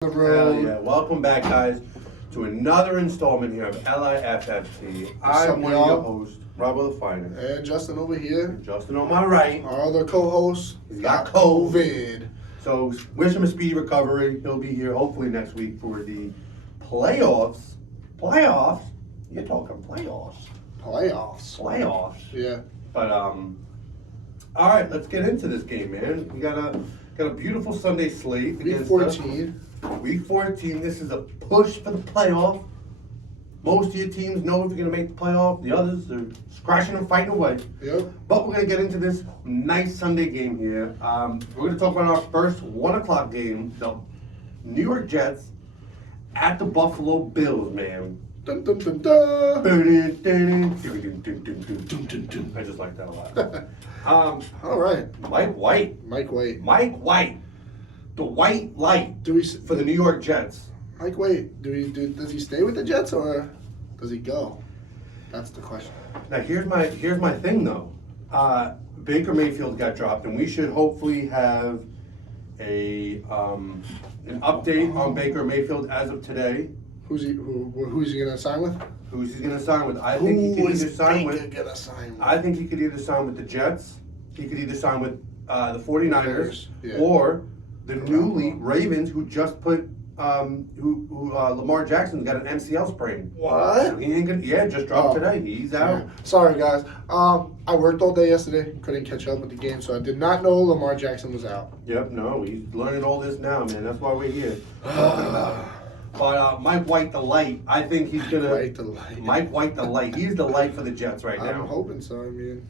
The road. Hell yeah. Welcome back, guys, to another installment here of LIFFT. I'm one of your hosts, Robo the Finest. And Justin over here. And Justin on my right. Our other co-host. He's got COVID. So wish him a speedy recovery. He'll be here hopefully next week for the playoffs. Playoffs? You're talking playoffs. Playoffs. Yeah. But all right, let's get into this game, man. We got a beautiful Sunday slate. Week 14. Week 14, this is a push for the playoff. Most of your teams know if you're going to make the playoff. The others are scratching and fighting away. Yep. But we're going to get into this nice Sunday game here. We're going to talk about our first 1 o'clock game, the New York Jets at the Buffalo Bills, man. Dun, dun, dun, dun. I just like that a lot. All right. Mike White. The white light for the New York Jets. Mike White, does he stay with the Jets or does he go? That's the question. Now here's my thing though. Baker Mayfield got dropped, and we should hopefully have an update on Baker Mayfield as of today. Who's he gonna sign with? Who's he gonna sign with? I think he could either sign with. I think he could either sign with the Jets. He could either sign with the 49ers or the newly Ravens, who just put Lamar Jackson's got an MCL sprain. What? He ain't gonna. Just dropped today. He's out. Yeah. Sorry guys. I worked all day yesterday. Couldn't catch up with the game, so I did not know Lamar Jackson was out. Yep. No, he's learning all this now, man. That's why we're here talking about it. But Mike White, the light. I think he's gonna. Mike White, the light. He's the light for the Jets right now. I'm hoping so. I mean.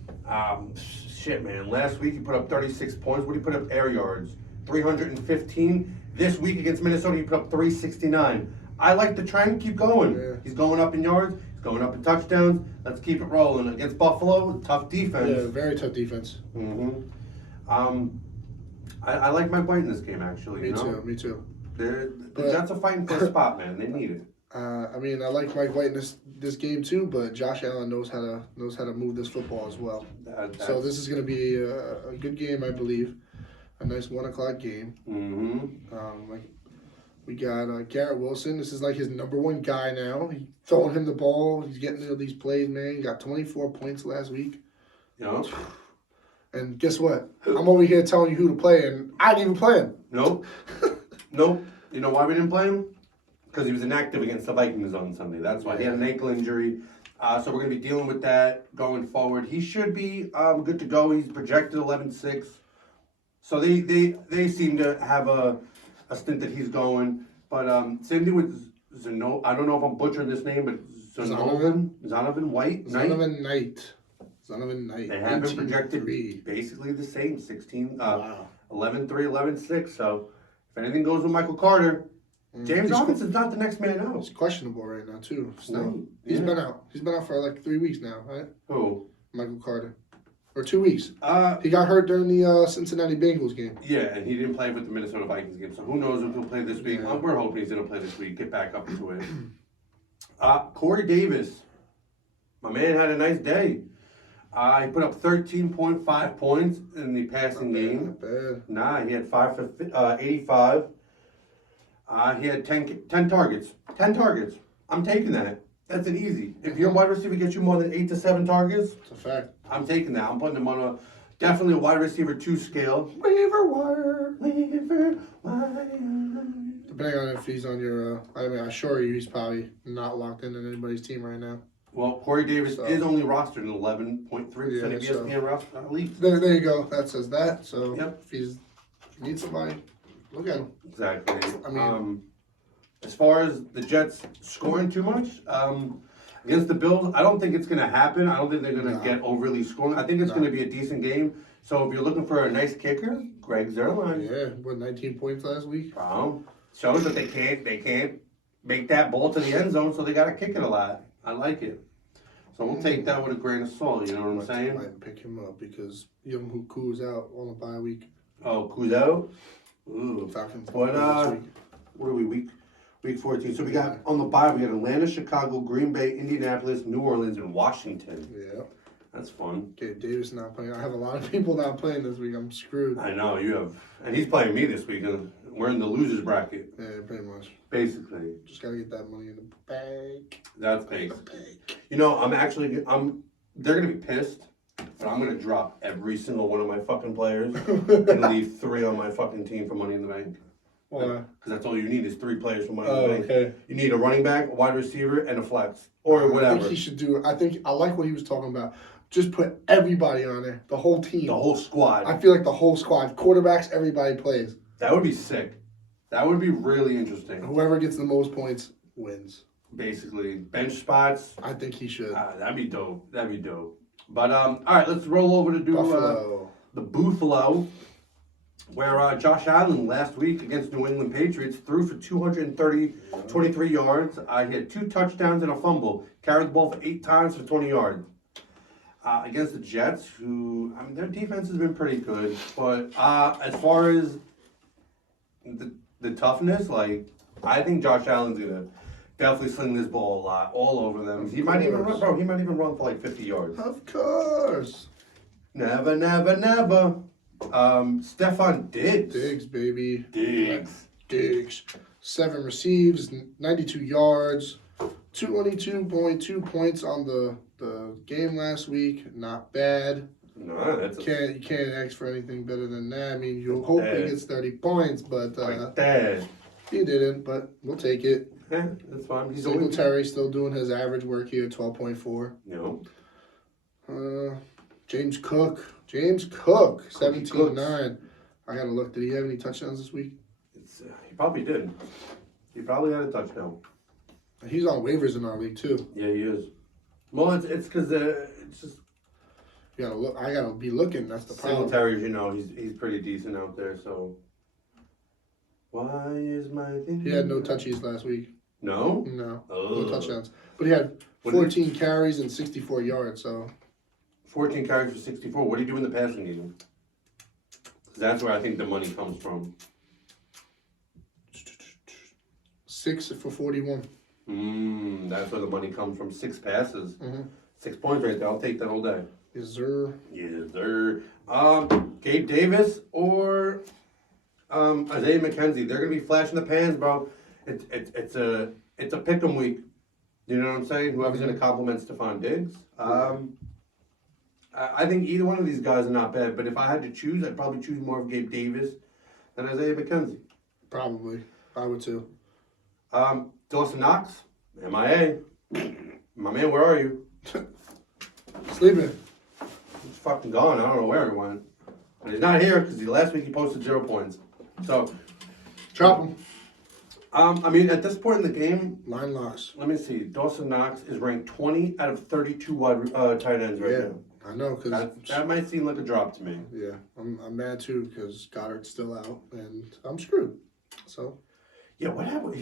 Shit, man. Last week he put up 36 points. What did he put up air yards? 315. This week against Minnesota, he put up 369. I like the trend. Keep going. Yeah. He's going up in yards. He's going up in touchdowns. Let's keep it rolling. Against Buffalo, tough defense. Yeah, very tough defense. Mm-hmm. I like Mike White in this game, actually. Me too. The Jets are fighting for a spot, man. They need it. I mean, I like Mike White in this game too, but Josh Allen knows how to move this football as well. So this is going to be a good game, I believe. A nice 1 o'clock game. Mm-hmm. We got Garrett Wilson. This is like his number one guy now. He's throwing him the ball. He's getting into these plays, man. He got 24 points last week. Yeah. And guess what? I'm over here telling you who to play, and I didn't even play him. Nope. You know why we didn't play him? Because he was inactive against the Vikings on Sunday. That's why. He had an ankle injury. So we're going to be dealing with that going forward. He should be good to go. He's projected 11-6. So they seem to have a stint that he's going. But same thing with Zeno. I don't know if I'm butchering this name, but Zonovan White? Zonovan Knight. They have been projected basically the same, 11-3, 11-6. So if anything goes with Michael Carter, James Robinson's not the next man out. He's questionable right now too. Still, he's been out. He's been out for like 3 weeks now, right? Who? Michael Carter. Or 2 weeks. He got hurt during the Cincinnati Bengals game. Yeah, and he didn't play with the Minnesota Vikings game. So who knows if he'll play this week? Yeah. We're hoping he's going to play this week. Get back up to it. Corey Davis, my man, had a nice day. He put up 13.5 points in the passing game. Not bad. He had 5 for 85. He had 10 targets. 10 targets. I'm taking that. That's an easy. If your wide receiver gets you more than 8 to 7 targets, it's a fact. I'm taking that. I'm putting him on definitely a wide receiver 2 scale. Waiver wire. Depending on if he's on your, I assure you, he's probably not locked in anybody's team right now. Well, Corey Davis is only rostered in 11.3% of ESPN roster league. There you go. That says that. So if he needs somebody, look at him. Exactly. I mean, as far as the Jets scoring too much against the Bills, I don't think it's going to happen. I don't think they're going to get overly scoring. I think it's going to be a decent game. So if you're looking for a nice kicker, Greg Zuerlein. Yeah, what, 19 points last week? Shows that they can't make that ball to the end zone, so they got to kick it a lot. I like it. So we'll take that with a grain of salt. You know what I'm saying? I might pick him up because Ku's out on the bye week. Oh, Ku's out? Ooh. Falcons. What are we, week 14? So we got, on the bye, we got Atlanta, Chicago, Green Bay, Indianapolis, New Orleans, and Washington. Yeah. That's fun. Gabe Davis not playing. I have a lot of people not playing this week. I'm screwed. I know, you have. And he's playing me this week. we're in the losers bracket. Yeah, pretty much. Basically. Just gotta get that money in the bank. That's basically. You know, they're gonna be pissed, but I'm gonna drop every single one of my fucking players and leave 3 on my fucking team for Money in the Bank. Why? Because that's all you need is 3 players for Money in the Bank. Okay. You need a running back, a wide receiver, and a flex. Or whatever. I think he should do. I like what he was talking about. Just put everybody on there, the whole team. The whole squad. I feel like the whole squad, quarterbacks, everybody plays. That would be sick. That would be really interesting. Whoever gets the most points wins. Basically, bench spots. I think he should. That'd be dope. That'd be dope. But all right, let's roll over to do the Buffalo, where Josh Allen last week against New England Patriots threw for 23 yards. He had 2 touchdowns and a fumble. Carried the ball for 8 times for 20 yards. Against the Jets, who, I mean, their defense has been pretty good. But as far as the toughness, like, I think Josh Allen's going to definitely sling this ball a lot, all over them. He might even run, bro. He might even run for like 50 yards. Of course. Never, never, never. Stephon Diggs. Diggs, baby. Diggs. 7 receives, 92 yards, 22.2 points on the game last week. Not bad. No, that's you can't ask for anything better than that. I mean, you hope he gets 30 points, but he didn't. But we'll take it. Yeah, that's fine. He's Singletary still doing his average work here, 12.4. No. James Cook, 17-9. I gotta look. Did he have any touchdowns this week? He probably did. He probably had a touchdown. He's on waivers in our league too. Yeah, he is. Well, it's because it's just. You gotta look. I gotta be looking. That's the problem. Singletary, you know, he's pretty decent out there. So. Why is my thing? He had no touchies last week. No. No touchdowns. But he had 14 carries and 64 yards. So. 14 carries for 64. What do you do in the passing game? That's where I think the money comes from. 6 for 41. That's where the money comes from. 6 passes. Mm-hmm. 6 points right there. I'll take that all day. Yes, sir. Yes, sir. Gabe Davis or Isaiah McKenzie. They're gonna be flashing the pans, bro. It's a pick 'em week. You know what I'm saying? Whoever's gonna compliment Stephon Diggs. I think either one of these guys are not bad, but if I had to choose, I'd probably choose more of Gabe Davis than Isaiah McKenzie. Probably. I would too. Dawson Knox, MIA. My man, where are you? Sleeping. He's fucking gone. I don't know where he went. But he's not here because last week he posted 0 points. So, drop him. I mean, at this point in the game, line locks. Let me see. Dawson Knox is ranked 20 out of 32 tight ends right now. I know, because that might seem like a drop to me. Yeah, I'm mad too because Goddard's still out and I'm screwed. So. Yeah, what happened?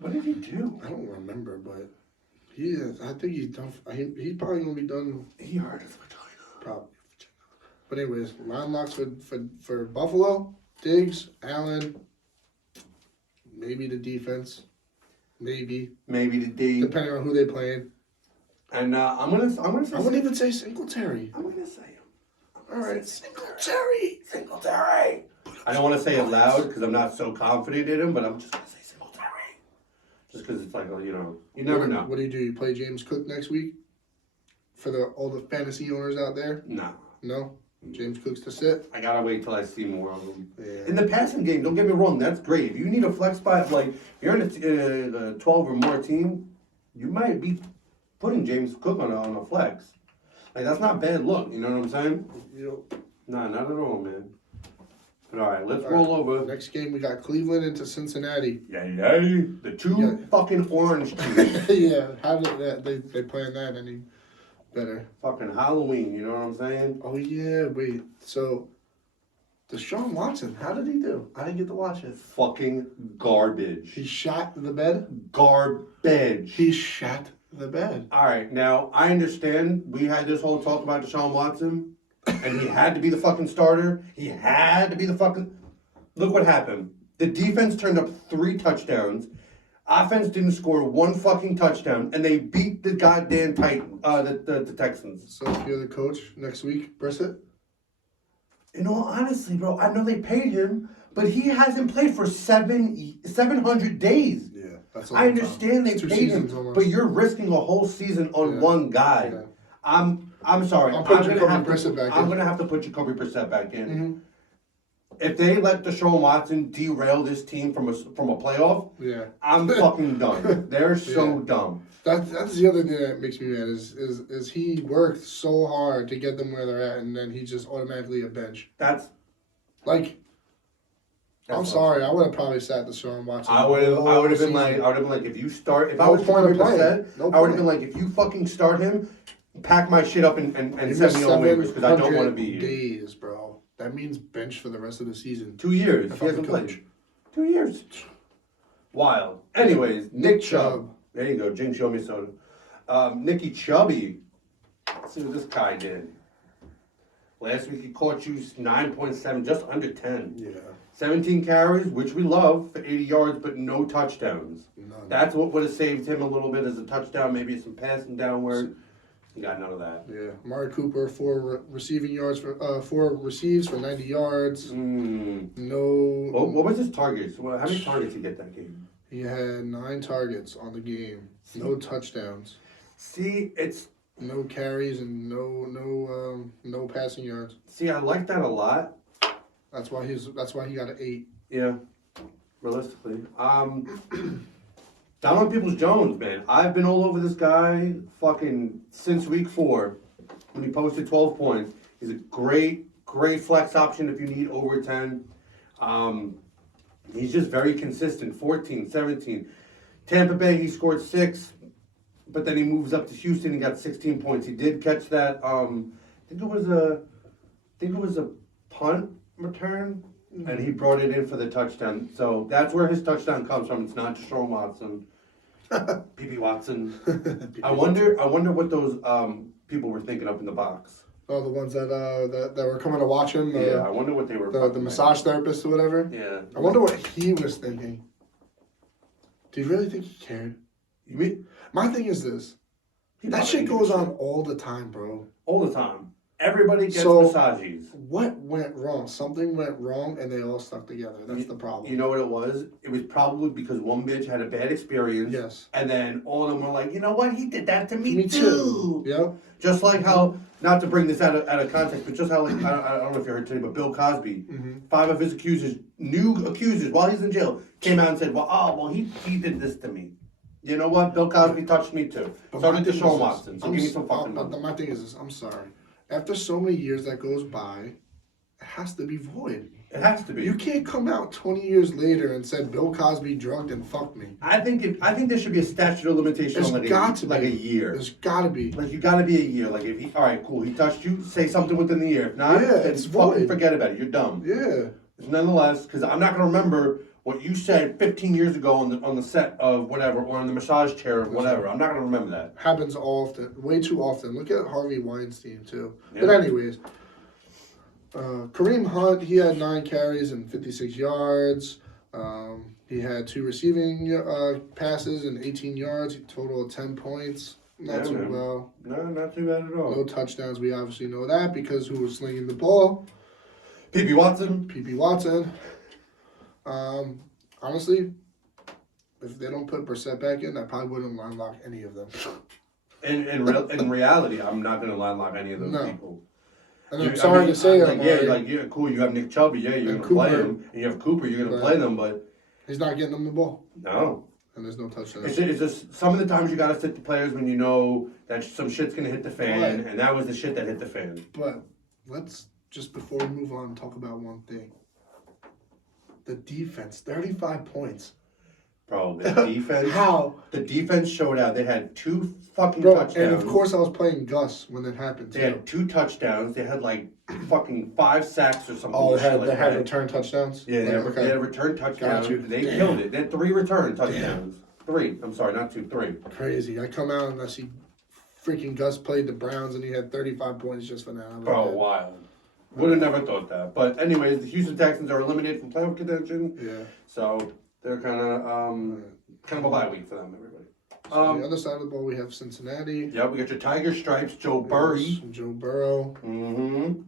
What did he do? I don't remember, but he is. I think he's done. He's probably gonna be done. He hurt his vagina. Probably. But anyways, line locks for Buffalo, Diggs, Allen. Maybe the defense. Maybe the D. Depending on who they playing. And I'm gonna say. I wouldn't even say Singletary. I'm gonna say him. All right, Singletary. I don't want to say it loud because I'm not so confident in him, but I'm just gonna say Singletary. Just because it's like, you never know. What do? You play James Cook next week? For all the fantasy owners out there? No? James Cook's to sit? I gotta wait till I see more of them. Yeah. In the passing game, don't get me wrong, that's great. If you need a flex spot, like you're in a 12 or more team, you might be putting James Cook on a flex. Like, that's not bad look, you know what I'm saying? Yep. Nah, not at all, man. But all right, let's roll over. Next game, we got Cleveland into Cincinnati. Yay. The two fucking orange teams. Yeah, how did they playing that any better? Fucking Halloween, you know what I'm saying? Oh, yeah, wait. So, Deshaun Watson, how did he do? I didn't get to watch it. Fucking garbage. He shot the bed? Garbage. He shot the bed. All right, now, I understand we had this whole talk about Deshaun Watson, and he had to be the fucking starter. He had to be the fucking... Look what happened. The defense turned up 3 touchdowns. Offense didn't score 1 fucking touchdown, and they beat the goddamn the Texans. So if you're the coach next week, Brissett? In all honesty, bro, I know they paid him, But he hasn't played for 700 days. Yeah, that's I understand they paid him, but you're risking a whole season on one guy. Yeah. I'm sorry. I'm gonna have to put Jacoby Brissett back in. Mm-hmm. If they let Deshaun Watson derail this team from a playoff, I'm fucking done. They're so dumb. That's the other thing that makes me mad is he worked so hard to get them where they're at, and then he's just automatically a bench. I'm sorry. I would have probably sat Deshaun Watson. I would have been like, if you start, if I was Jacoby Brissett, I would have been like, if you fucking start him, pack my shit up and send me on waivers because I don't want to be here. Days, bro. That means bench for the rest of the season. 2 years. He hasn't played. 2 years. Wild. Anyways, Nick Chubb. There you go. Jinx, show me soda. Nicky Chubby. Let's see what this guy did. Last week he caught you 9.7, just under 10. Yeah. 17 carries, which we love, for 80 yards, but no touchdowns. None. That's what would have saved him a little bit as a touchdown, maybe some passing downward. He got none of that. Yeah. Amari Cooper, 4 receiving yards for 4 receives for 90 yards. No. What was his targets? How many targets did he get that game? He had 9 targets on the game. No touchdowns. See, it's no carries and no passing yards. See, I like that a lot. That's why he got an 8. Yeah, realistically. Donovan Peoples-Jones, man. I've been all over this guy fucking since week 4 when he posted 12 points. He's a great flex option if you need over 10. He's just very consistent. 14, 17. Tampa Bay, he scored 6, but then he moves up to Houston and got 16 points. He did catch that. I think it was a punt return, and he brought it in for the touchdown. So that's where his touchdown comes from. It's not Deshaun Watson, PB Watson. I wonder what those people were thinking up in the box. Oh, the ones that were coming to watch him. I wonder what they were. The massage therapist or whatever. Yeah. I wonder what he was thinking. Do you really think he cared? You mean? My thing is this. That shit goes on all the time, bro. All the time. Everybody gets massages. What went wrong? Something went wrong, and they all stuck together. That's the problem. You know what it was? It was probably because one bitch had a bad experience. Yes. And then all of them were like, you know what? He did that to me too. Yep. Just like how, not to bring this out of context, but just how, like, I don't know if you heard today, but Bill Cosby, 5 of his new accusers, while he's in jail, came out and said, he did this to me. You know what? Bill Cosby touched me too. So did Deshaun Watson. So give me some fucking money. My thing is this. I'm sorry. After so many years that goes by, it has to be void. It has to be. You can't come out 20 years later and said Bill Cosby drugged and fucked me. I think there should be a statute of limitation on like a year. There's got to be. Like, you got to be a year. Like, if he, all right, cool, he touched you, say something within the year. If not, it's fucking forget about it. You're dumb. Yeah. Nonetheless, because I'm not going to remember what you said 15 years ago on the set of whatever, or on the massage chair or whatever. I'm not going to remember that. Happens often. Way too often. Look at Harvey Weinstein, too. Yeah. But anyways, Kareem Hunt, he had 9 carries and 56 yards. He had 2 receiving passes and 18 yards. He total of 10 points. Not too well. No, not too bad at all. No touchdowns. We obviously know that because who was slinging the ball? PB Watson. Honestly, if they don't put Brissett back in, I probably wouldn't line lock any of them. In reality, I'm not going to line lock any of those people. And I'm sorry to say that. Cool, you have Nick Chubby, you're going to play him. And you have Cooper, you're going to play them, but he's not getting them the ball. No. And there's no touchdown. It's just some of the times you got to sit the players when you know that some shit's going to hit the fan, and that was the shit that hit the fan. But let's, just before we move on, talk about one thing. The defense, 35 points. Bro, the defense. How? The defense showed out. They had 2 fucking touchdowns. And of course, I was playing Gus when it happened. They had 2 touchdowns. They had like fucking 5 sacks or something. Oh, they had return touchdowns? Yeah, they had return touchdowns. They killed it. They had 3 return touchdowns. 3. I'm sorry, not 2, 3. Crazy. I come out and I see freaking Gus played the Browns and he had 35 points just for that. Bro, wild. Would have never thought that. But anyways, the Houston Texans are eliminated from playoff contention. Yeah. So they're kind of a bye week for them, everybody. So on the other side of the ball, we have Cincinnati. Yeah, we got your Tiger Stripes, Joe Burrow. Joe Burrow. Mm-hmm.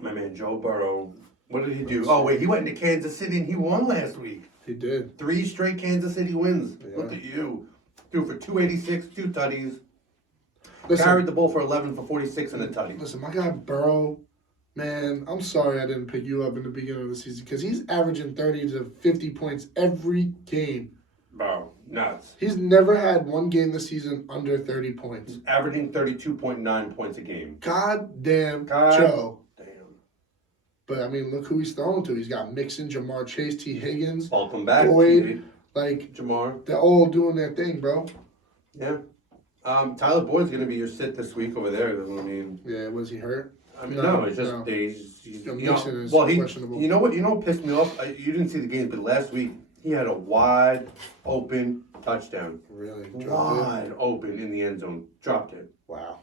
My man, Joe Burrow. What did he do? Oh, wait, he went into Kansas City and he won last week. He did. 3 straight Kansas City wins. Yeah. Look at you. Threw for 286, 2 tutties. Listen, Carried the ball for 11 for 46 and a tutty. Listen, my guy Burrow, man, I'm sorry I didn't pick you up in the beginning of the season because he's averaging 30 to 50 points every game. Bro, nuts. He's never had one game this season under 30 points. He's averaging 32.9 points a game. God damn, God Joe. Damn. But, I mean, look who he's throwing to. He's got Mixon, Jamar Chase, T. Higgins, Welcome back, Boyd. T. Like, Jamar. they're all doing their thing, bro. Yeah. Tyler Boyd's going to be your sit this week over there. I mean, Yeah, was he hurt? I mean, no, it's just no. he's Mixon is well, questionable. You know what pissed me off? You didn't see the games, but last week he had a wide open touchdown. Really? Wide open in the end zone. Dropped it. Wow.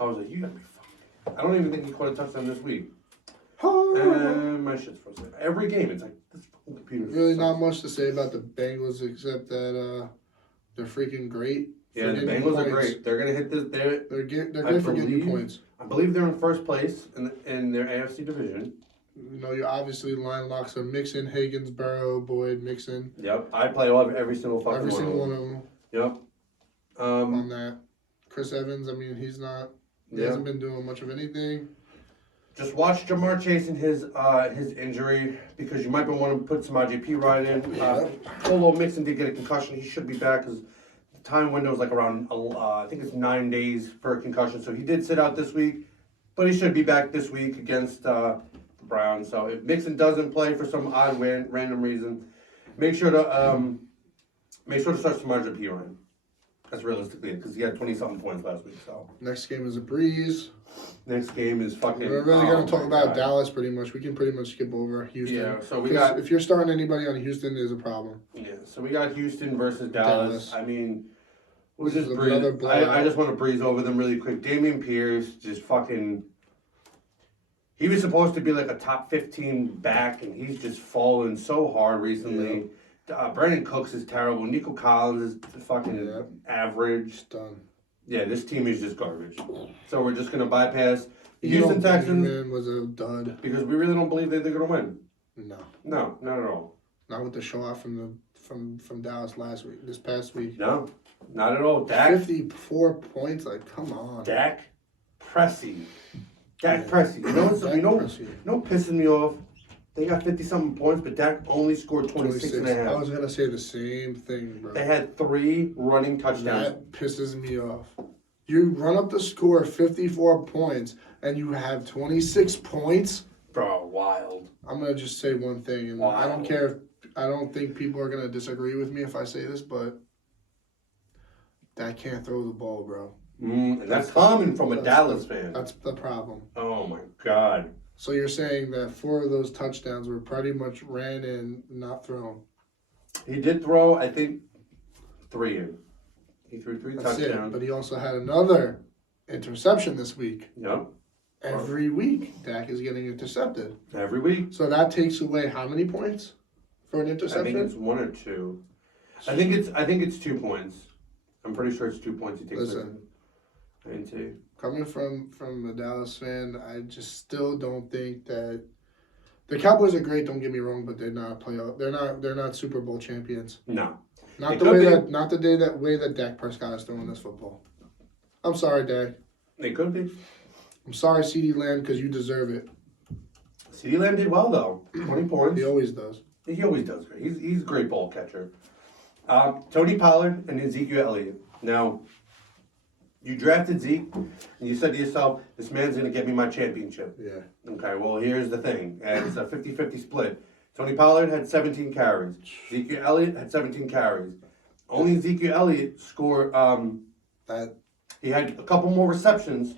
I was like, you gotta be fucking. I don't even think he caught a touchdown this week. Oh. And my shit's frozen. Every game, it's like this fucking computer. Really sucks. not much to say about the Bengals except that they're freaking great. Yeah, the getting Bengals are points. great. They're gonna hit this. They're They're good for getting you points. I believe they're in first place in their AFC division. You know, you obviously line locks are Mixon, Higgins, Burrow, Boyd, Mixon. Yep, I play every single fucking Every single one of of them them. Yep. on that. Chris Evans, I mean, he hasn't been doing much of anything. Just watch Jamar Chase and his injury because you might want to put some IJP right in. Yeah. Although Mixon did get a concussion, he should be back because the time window is like around I think it's 9 days for a concussion. So he did sit out this week, but he should be back this week against the Browns. So if Mixon doesn't play for some odd random reason, make sure to start some IJP right in. That's realistically it because he had 20-something points last week. So Next game is a breeze. next game is fucking. We're really going to talk about God. Dallas pretty much. We can pretty much skip over Houston. Yeah, so we 'Cause got. if you're starting anybody on Houston, there's a problem. Yeah, so we got Houston versus Dallas. I mean, we'll This just is breeze. another blowout. I just want to breeze over them really quick. Damian Pierce just fucking. He was supposed to be like a top 15 back, and he's just fallen so hard recently. Brandon Cooks is terrible. Nico Collins is fucking average. It's done. Yeah, this team is just garbage. So we're just gonna bypass the You Houston don't think Texans Man was a dud. because we really don't believe that they're gonna win. No, No, not at all. not with the show off from Dallas this past week. No, not at all. Dak 54 points, like come on. Dak Pressie. Dak Yeah. Pressie. You know what's Dak you know Pressie. pissing me off? They got 50-something points, but Dak only scored 26 and a I half. was gonna say the same thing, bro. They had 3 running touchdowns. That pisses me off. You run up the score 54 points and you have 26 points. Bro, wild. I'm gonna just say one thing, and I don't care if I don't think people are gonna disagree with me if I say this, but Dak can't throw the ball, bro. And that's coming from a Dallas fan. That's the problem. Oh my God. So you're saying that 4 of those touchdowns were pretty much ran in, not thrown. He did throw, I think, 3 in. He threw 3 That's it. touchdowns. But he also had another interception this week. Yep. Every week, Dak is getting intercepted. Every week. So that takes away how many points for an interception? I think it's 1 or 2. I think it's 2 points. I'm pretty sure it's 2 points he takes. Listen. I didn't see. Coming from a Dallas fan, I just still don't think that the Cowboys are great. Don't get me wrong, but they're not playoff. They're not Super Bowl champions. No. Not It the could way be. that way that Dak Prescott is throwing this football. I'm sorry, Dak. They could be. I'm sorry, CeeDee Lamb, because you deserve it. CeeDee Lamb did well though. 20 points. He always does. He always does great. He's a great ball catcher. Tony Pollard and Ezekiel Elliott. Now, you drafted Zeke, and you said to yourself, this man's going to get me my championship. Yeah. Okay, well, here's the thing. And it's a 50-50 split. Tony Pollard had 17 carries. Ezekiel Elliott had 17 carries. Only Ezekiel Elliott scored, he had a couple more receptions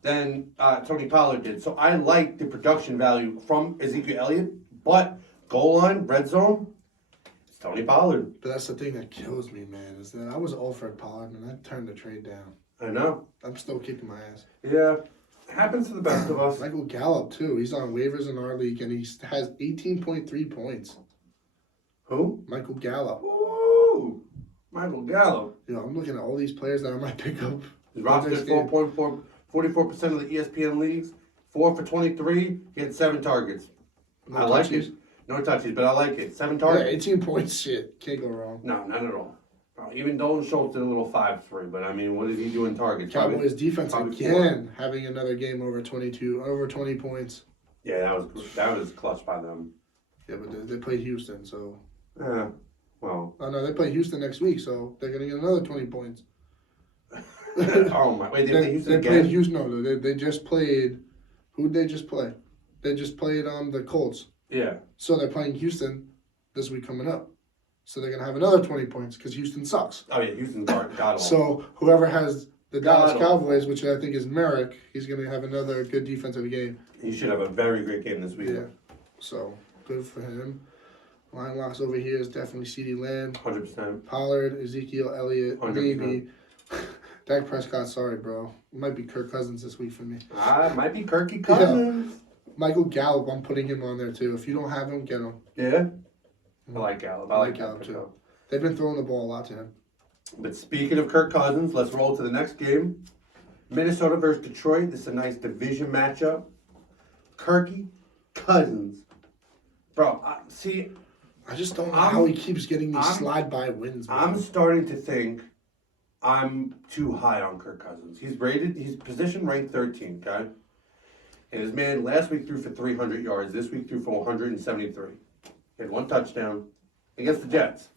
than Tony Pollard did. So I like the production value from Ezekiel Elliott, but goal line, red zone, it's Tony Pollard. But that's the thing that kills me, man, is that I was all for Pollard, and I turned the trade down. I know. I'm still kicking my ass. Yeah, happens to the best of us. Michael Gallup, too. He's on waivers in our league, and he has 18.3 points. Who? Michael Gallup. Ooh, Michael Gallup. You know, I'm looking at all these players that I might pick up. His roster is 44% of the ESPN leagues. 4 for 23. He had 7 targets. No I like touchies? it. No touchies, but I like it. 7 Yeah, targets. 18 points. Shit, can't go wrong. No, not at all. Even Dalton Schultz did a little 5-3, but I mean, what did he do in targets? Cowboys defense probably again having another game over 20 points. Yeah, that was clutch by them. Yeah, but they play Houston, so. Yeah, well. Oh no, they play Houston next week, so they're gonna get another 20 points. Oh my! Wait, they play Houston again? Played Houston. No, they just played. Who'd they just play? They just played the Colts. Yeah. So they're playing Houston this week coming up. So they're gonna have another 20 points because Houston sucks. Oh yeah, Houston's god. So whoever has the Dallas God Cowboys, which I think is Merrick, he's gonna have another good defensive game. He should have a very great game this week. Yeah. So good for him. Line locks over here is definitely CeeDee Lamb, 100%. Pollard, Ezekiel Elliott, 100%. maybe. Dak Prescott, sorry, bro. It might be Kirk Cousins this week for me. It might be Kirky Cousins. Michael Gallup, I'm putting him on there too. If you don't have him, get him. Yeah. I like Gallup. I like Gallup too. They've been throwing the ball a lot to him. But speaking of Kirk Cousins, let's roll to the next game. Minnesota versus Detroit. This is a nice division matchup. Kirky Cousins. Bro, see. I just don't know how he keeps getting these slide-by wins. Man. I'm starting to think I'm too high on Kirk Cousins. He's position ranked 13th, okay? And his man last week threw for 300 yards. This week threw for 173. He had 1 touchdown against the Jets.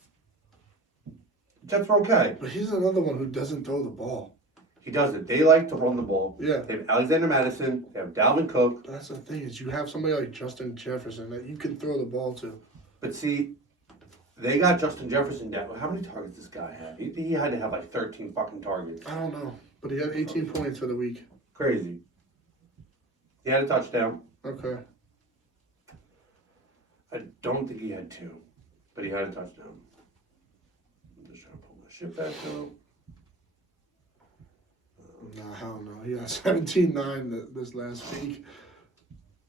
The Jets were okay. But he's another one who doesn't throw the ball. He doesn't. They like to run the ball. Yeah. They have Alexander Madison. They have Dalvin Cook. That's the thing is you have somebody like Justin Jefferson that you can throw the ball to. But see, they got Justin Jefferson down. How many targets this guy had? He had to have like 13 fucking targets. I don't know. But he had 18 points for the week. Crazy. He had a touchdown. Okay. I don't think he had 2, but he had a touchdown. I'm just trying to pull my shit back up. Nah, hell no. He got 17-9 this last week.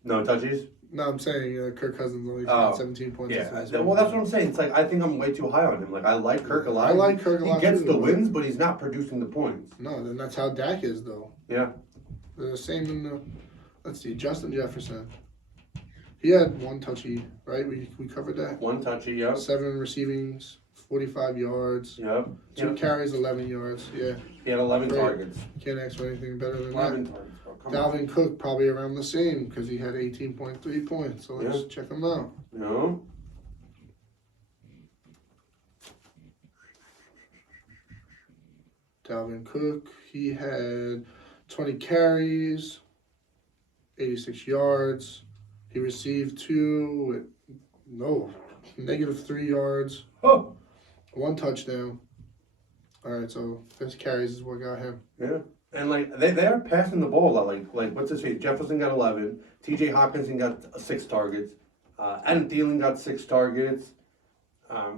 No touchies? No, I'm saying Kirk Cousins only got 17 points. Yeah, this last well, week. that's what I'm saying. It's like I think I'm way too high on him. Like I like Kirk a lot. I like Kirk a lot. He gets too, the wins, but he's not producing the points. No, then that's how Dak is, though. Yeah. They're the same in the. Let's see, Justin Jefferson. He had 1 touchy, right? We covered that. 1 touchy, yep. 7 receivings, 45 yards. Yep. 2 carries, 11 yards. Yeah. He had 11 Great. targets. Can't ask for anything better than 11 that. targets. Bro. Come on. Dalvin Cook probably around the same because he had 18.3 points. So let's check him out. No. Dalvin Cook, he had 20 carries, 86 yards. He received 2 with -3 yards, Oh. 1 touchdown. All right, so his carries is what got him. Yeah. And like they're passing the ball a lot. Like what's his face? Jefferson got 11. T.J. Hawkinson got 6 targets. Adam Thielen got 6 targets.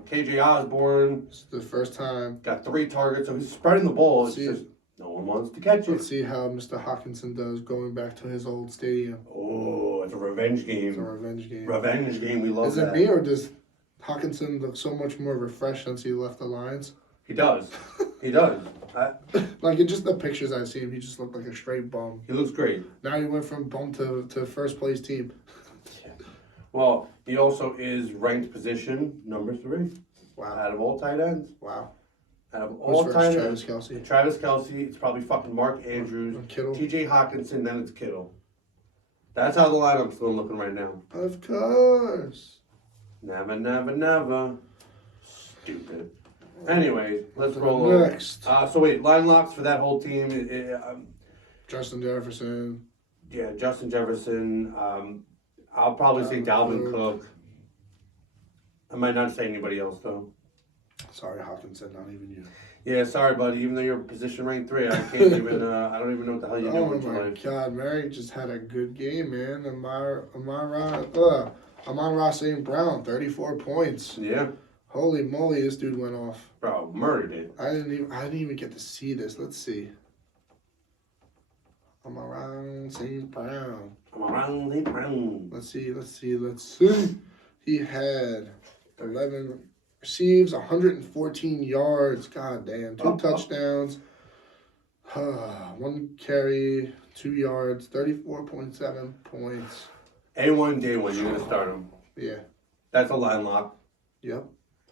K.J. Osborne It's the first time. got 3 targets. So he's spreading the ball. It's See, just no one wants to catch let's it. see how Mr. Hawkinson does going back to his old stadium. Oh, it's a revenge It's a game. revenge game. Revenge game. We love Is that. it me or does Hawkinson look so much more refreshed since he left the Lions? He does. He does. Like in just the pictures I've seen, he just looked like a straight bum. He looks great. Now he went from bum to first place team. Well, he also is ranked position number 3 Wow. out of all tight ends. Wow. Out of Who's all first? tight Travis ends. Kelce. Travis Kelce. It's probably fucking Mark Andrews. Kittle. T.J. Hawkinson. Then it's Kittle. That's how the lineup's still looking right now. Of course. Never, never, never. Stupid. Anyway, let's roll over. Next. So wait, line locks for that whole team. Justin Jefferson. Yeah, Justin Jefferson. I'll probably say Dalvin Cook. I might not say anybody else though. Sorry, Hawkinson, not even you. Yeah, sorry, buddy. Even though you're position ranked 3, I can't even. I don't even know what the hell you're doing Oh with your my life. God, Mary just had a good game, man. Amon-Ra St. Brown, 34 points. Yeah, Holy moly, this dude went off. bro, murdered it. I didn't even get to see this. Let's see. Amon-Ra St. Brown. I'm around the brown. Let's see. He had 11 receives, 114 yards. God damn. 2 touchdowns. 1 carry, 2 yards, 34.7 points. A1, day one, you're gonna start him. Yeah. That's a line lock. Yep.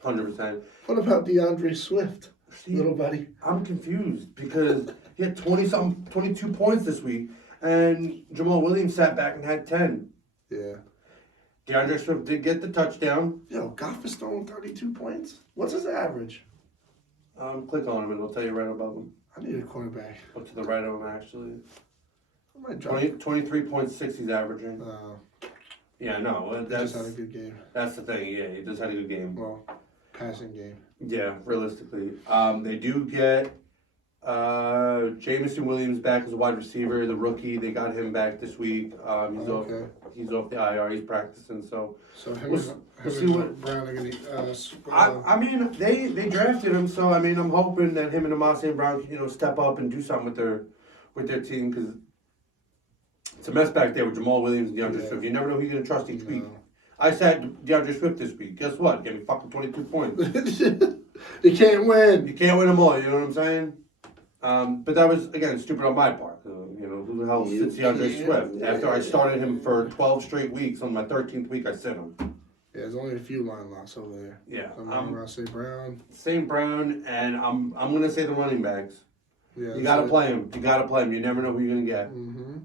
100%. What about DeAndre Swift, little buddy? I'm confused because he had 22 points this week, and Jamal Williams sat back and had 10. Yeah. DeAndre Swift did get the touchdown. Yo, Goff is throwing 32 points. What's his average? Click on him and it'll tell you right above him. I need a cornerback. Or to the right of him, actually. I might drop 23.6 he's averaging. Yeah, no, he just had a good game. That's the thing. Yeah, he just had a good game. Well, passing game. Yeah, realistically. They do get Jameson Williams back as a wide receiver, the rookie. They got him back this week. He's off the IR. He's practicing, so him and Brown are going to... I mean, they drafted him, so I mean, I'm hoping that him and Amon St. Brown can, step up and do something with their team, because it's a mess back there with Jamal Williams and DeAndre Swift. You never know who you're going to trust each week. I said DeAndre Swift this week. Guess what? Give me fucking 22 points. You can't win. You can't win them all, you know what I'm saying? But that was, again, stupid on my part. Who the hell sits DeAndre Swift? After I started him for 12 straight weeks, on my 13th week, I sit him. Yeah, there's only a few line locks over there. Yeah. St. Brown. St. Brown, and I'm going to say the running backs. Yeah, you got to play them. You got to play them. You never know who you're going to get. Mm-hmm.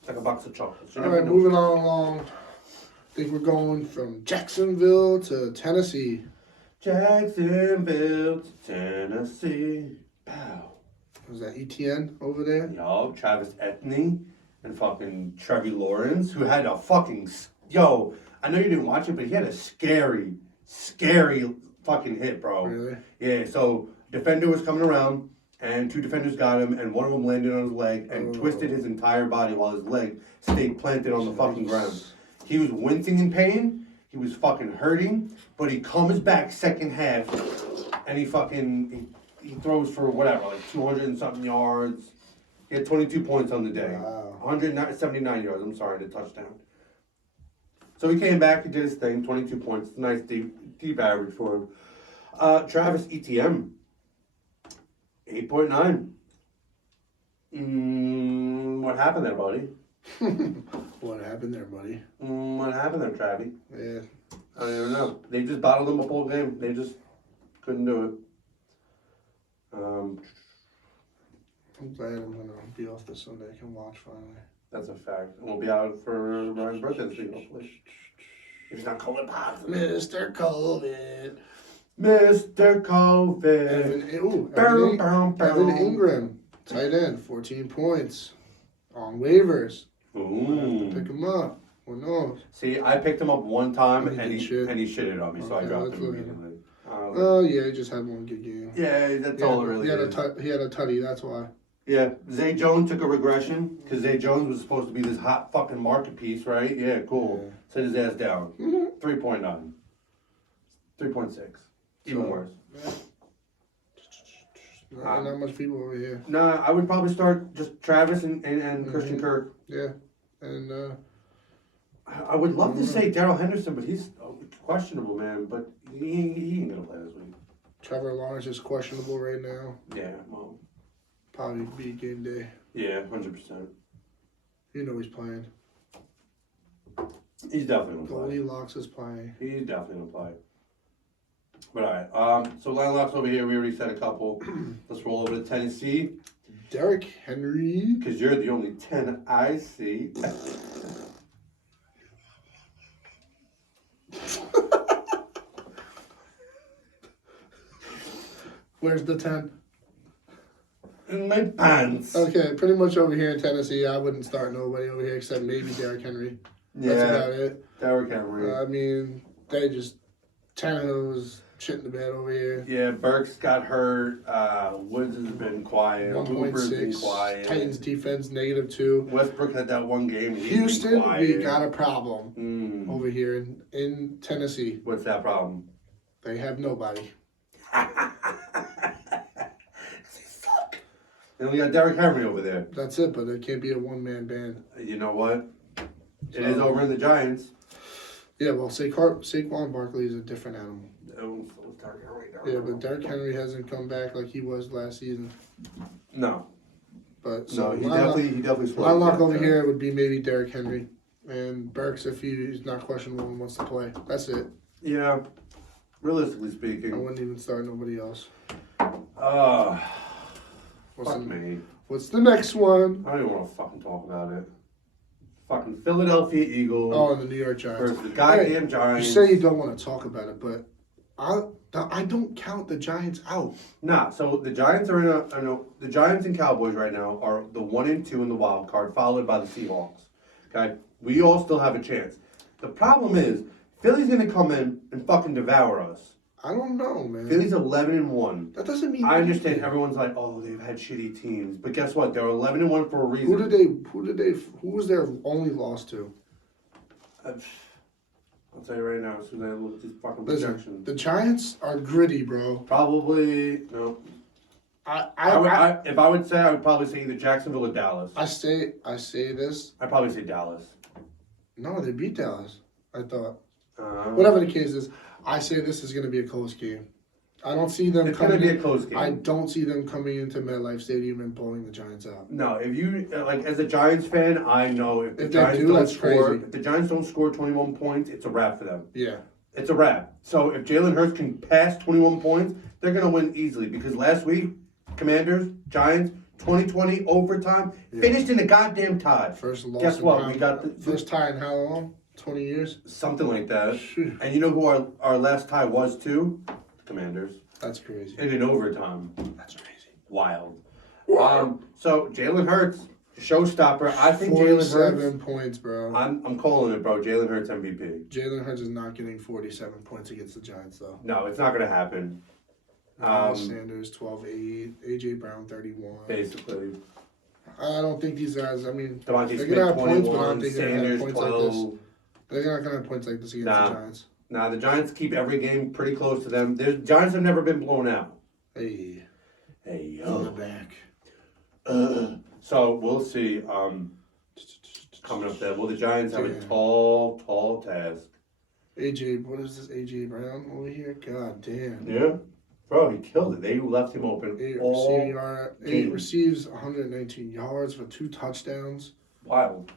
It's like a box of chocolates. All right, moving on along. I think we're going from Jacksonville to Tennessee. Jacksonville to Tennessee. Pow. Was that ETN over there? Yo, Travis Etienne and fucking Trevor Lawrence, who had a fucking... Yo, I know you didn't watch it, but he had a scary fucking hit, bro. Really? Yeah, so defender was coming around, and two defenders got him, and one of them landed on his leg and twisted his entire body while his leg stayed planted on the fucking ground. He was wincing in pain. He was fucking hurting, but he comes back second half, and he throws for whatever, like 200 and something yards. He had 22 points on the day. Wow. 179 yards, I'm sorry, the touchdown. So he came back, he did his thing, 22 points. Nice deep average for him. Travis Etienne, 8.9. What happened there, buddy? What happened there, buddy? What happened there, Travi? Yeah. I don't even know. They just bottled him up all game. They just couldn't do it. I'm glad I'm going to be off this Sunday. I can watch finally. That's a fact. And we'll be out for Ryan's birthday this week, hopefully. If he's not COVID positive. Mr. COVID. Mr. COVID. Evan Ingram, tight end, 14 points. On waivers. Ooh. Pick him up. Who knows? See, I picked him up one time and he shit. shitted on me, so I dropped him immediately. Oh, yeah, he just had one good game. Yeah, that's all it really is. He had a tutty, that's why. Yeah, Zay Jones took a regression because Zay Jones was supposed to be this hot fucking market piece, right? Yeah, cool. Yeah. Set his ass down. 3.9. 3.6. Even worse. Not much people over here. Nah, I would probably start just Travis and Christian Kirk. Yeah, and I would love to say Darrell Henderson, but he's questionable, man. But he ain't gonna play this week. Trevor Lawrence is questionable right now. Yeah, well. Probably be game day. Yeah, 100%. You know he's playing. He's definitely gonna play. Goldie Locks is playing. He's definitely gonna play. But alright, so line locks over here, we already said a couple. Let's roll over to Tennessee. Derrick Henry. Because you're the only 10 I see. Where's the 10? In my pants. Okay, pretty much over here in Tennessee, I wouldn't start nobody over here except maybe Derrick Henry. That's about it. Derrick Henry. I mean, they just... Tannehill was shit in the bed over here. Yeah, Burks got hurt. Woods has been quiet. Hooper's been 1.6. quiet. Titans defense, -2. Westbrook had that one game. Houston, we got a problem over here in Tennessee. What's that problem? They have nobody. They only got Derrick Henry over there. That's it, but it can't be a one-man band. You know what? It is over in the Giants. Yeah, well, Saquon Barkley is a different animal. Oh, so is Derrick Henry. Yeah, but Derrick Henry hasn't come back like he was last season. No. But so no, he definitely my lock over here would be maybe Derrick Henry. And Burks, if he's not questionable and wants to play. That's it. Yeah. Realistically I speaking. wouldn't even start nobody else. Fuck me. What's the next one? I don't even want to fucking talk about it. Fucking Philadelphia Eagles. Oh, and the New York Giants. Versus the goddamn You Giants. say you don't want to talk about it, but I don't count the Giants out. Nah, so the Giants are the Giants and Cowboys right now are the 1 and 2 in the wild card, followed by the Seahawks. Okay? We all still have a chance. The problem is, Philly's gonna come in and fucking devour us. I don't know, man. Philly's 11 and 1. That doesn't mean I understand anything. everyone's like, oh, they've had shitty teams, but guess what? They're 11 and 1 for a reason. Who was their only loss to? I'll tell you right now, as soon as I look at these fucking Listen, projections. the Giants are gritty, bro. Probably no. If I would say, I would probably say either Jacksonville or Dallas. I say this. I'd probably say Dallas. No, they beat Dallas. I thought. Uh, Whatever the case is, I say this is going to be a close game. I don't see them It's going to coming. be a close game. I don't see them coming into MetLife Stadium and blowing the Giants out. No, if you like as a Giants fan, I know if the If they Giants do, don't that's score, crazy. if the Giants don't score 21 points, it's a wrap for them. Yeah. It's a wrap. So if Jalen Hurts can pass 21 points, they're going to win easily because last week, Commanders, Giants, 2020 overtime, finished in a goddamn tie. First loss. Guess what? We got the first tie in how long? 20 years. something like that. Phew. And you know who our last tie was too? The Commanders. That's crazy. In an overtime. That's crazy. Wild. So Jalen Hurts, showstopper. I think Jalen 47 Hurts. points, bro. I'm calling it, bro. Jalen Hurts MVP. Jalen Hurts is not getting 47 points against the Giants, though. No, it's not gonna happen. Miles Sanders 12-8, AJ Brown 31. Basically, I don't think these guys. I mean, Devontae they're Smith gonna have points, but I 21, don't think they're gonna have Sanders points like 12. this. They're not gonna have points like this against Nah. the Giants. Nah, the Giants keep every game pretty close to them. The Giants have never been blown out. Hey, Hey on the yo. back. So we'll see. Coming up there. Well, the Giants have a tall task. AJ, what is this? AJ Brown over here? God damn. Yeah. Bro, he killed it. They left him open all game. Receives 119 yards for 2 touchdowns. Wild.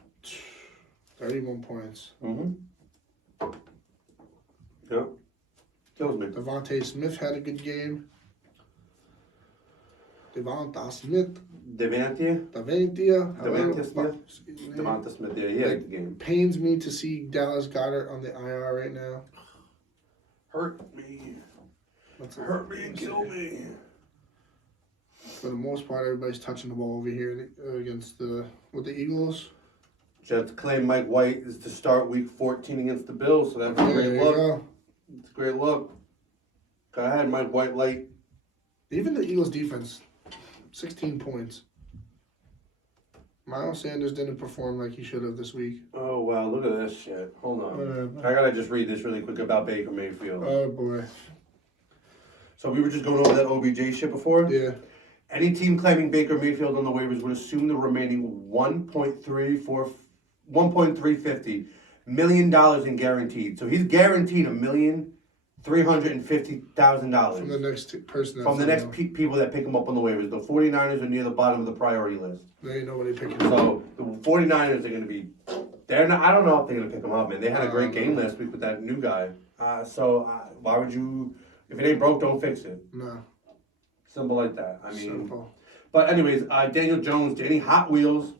31 points. Mm-hmm. Yeah. Kills me. Devontae Smith had a good game. Devonta Smith. Devantia? Devonta Smith? Devonta Smith, yeah, he had a good game. Pains me to see Dallas Goedert on the IR right now. Hurt me. Hurt me and kill me. For the most part, everybody's touching the ball over here against with the Eagles. Jets claim Mike White is to start week 14 against the Bills, so that's a great look. Go. It's a great look. Go ahead, Mike White light. Even the Eagles defense, 16 points. Miles Sanders didn't perform like he should have this week. Oh, wow, look at this shit. Hold on. Whatever. I gotta just read this really quick about Baker Mayfield. Oh, boy. So we were just going over that OBJ shit before? Yeah. Any team claiming Baker Mayfield on the waivers would assume the remaining $1.350 million in guaranteed. So he's guaranteed $1,350,000 From the next person. from the next people that pick him up on the waivers. The 49ers are near the bottom of the priority list. There ain't nobody picking him. So the 49ers are going to be. They're not. I don't know if they're going to pick him up, man. They had a great game last week with that new guy. Why would you? If it ain't broke, don't fix it. No. Simple like that. I mean. Simple. But anyways, Daniel Jones, Danny Hot Wheels.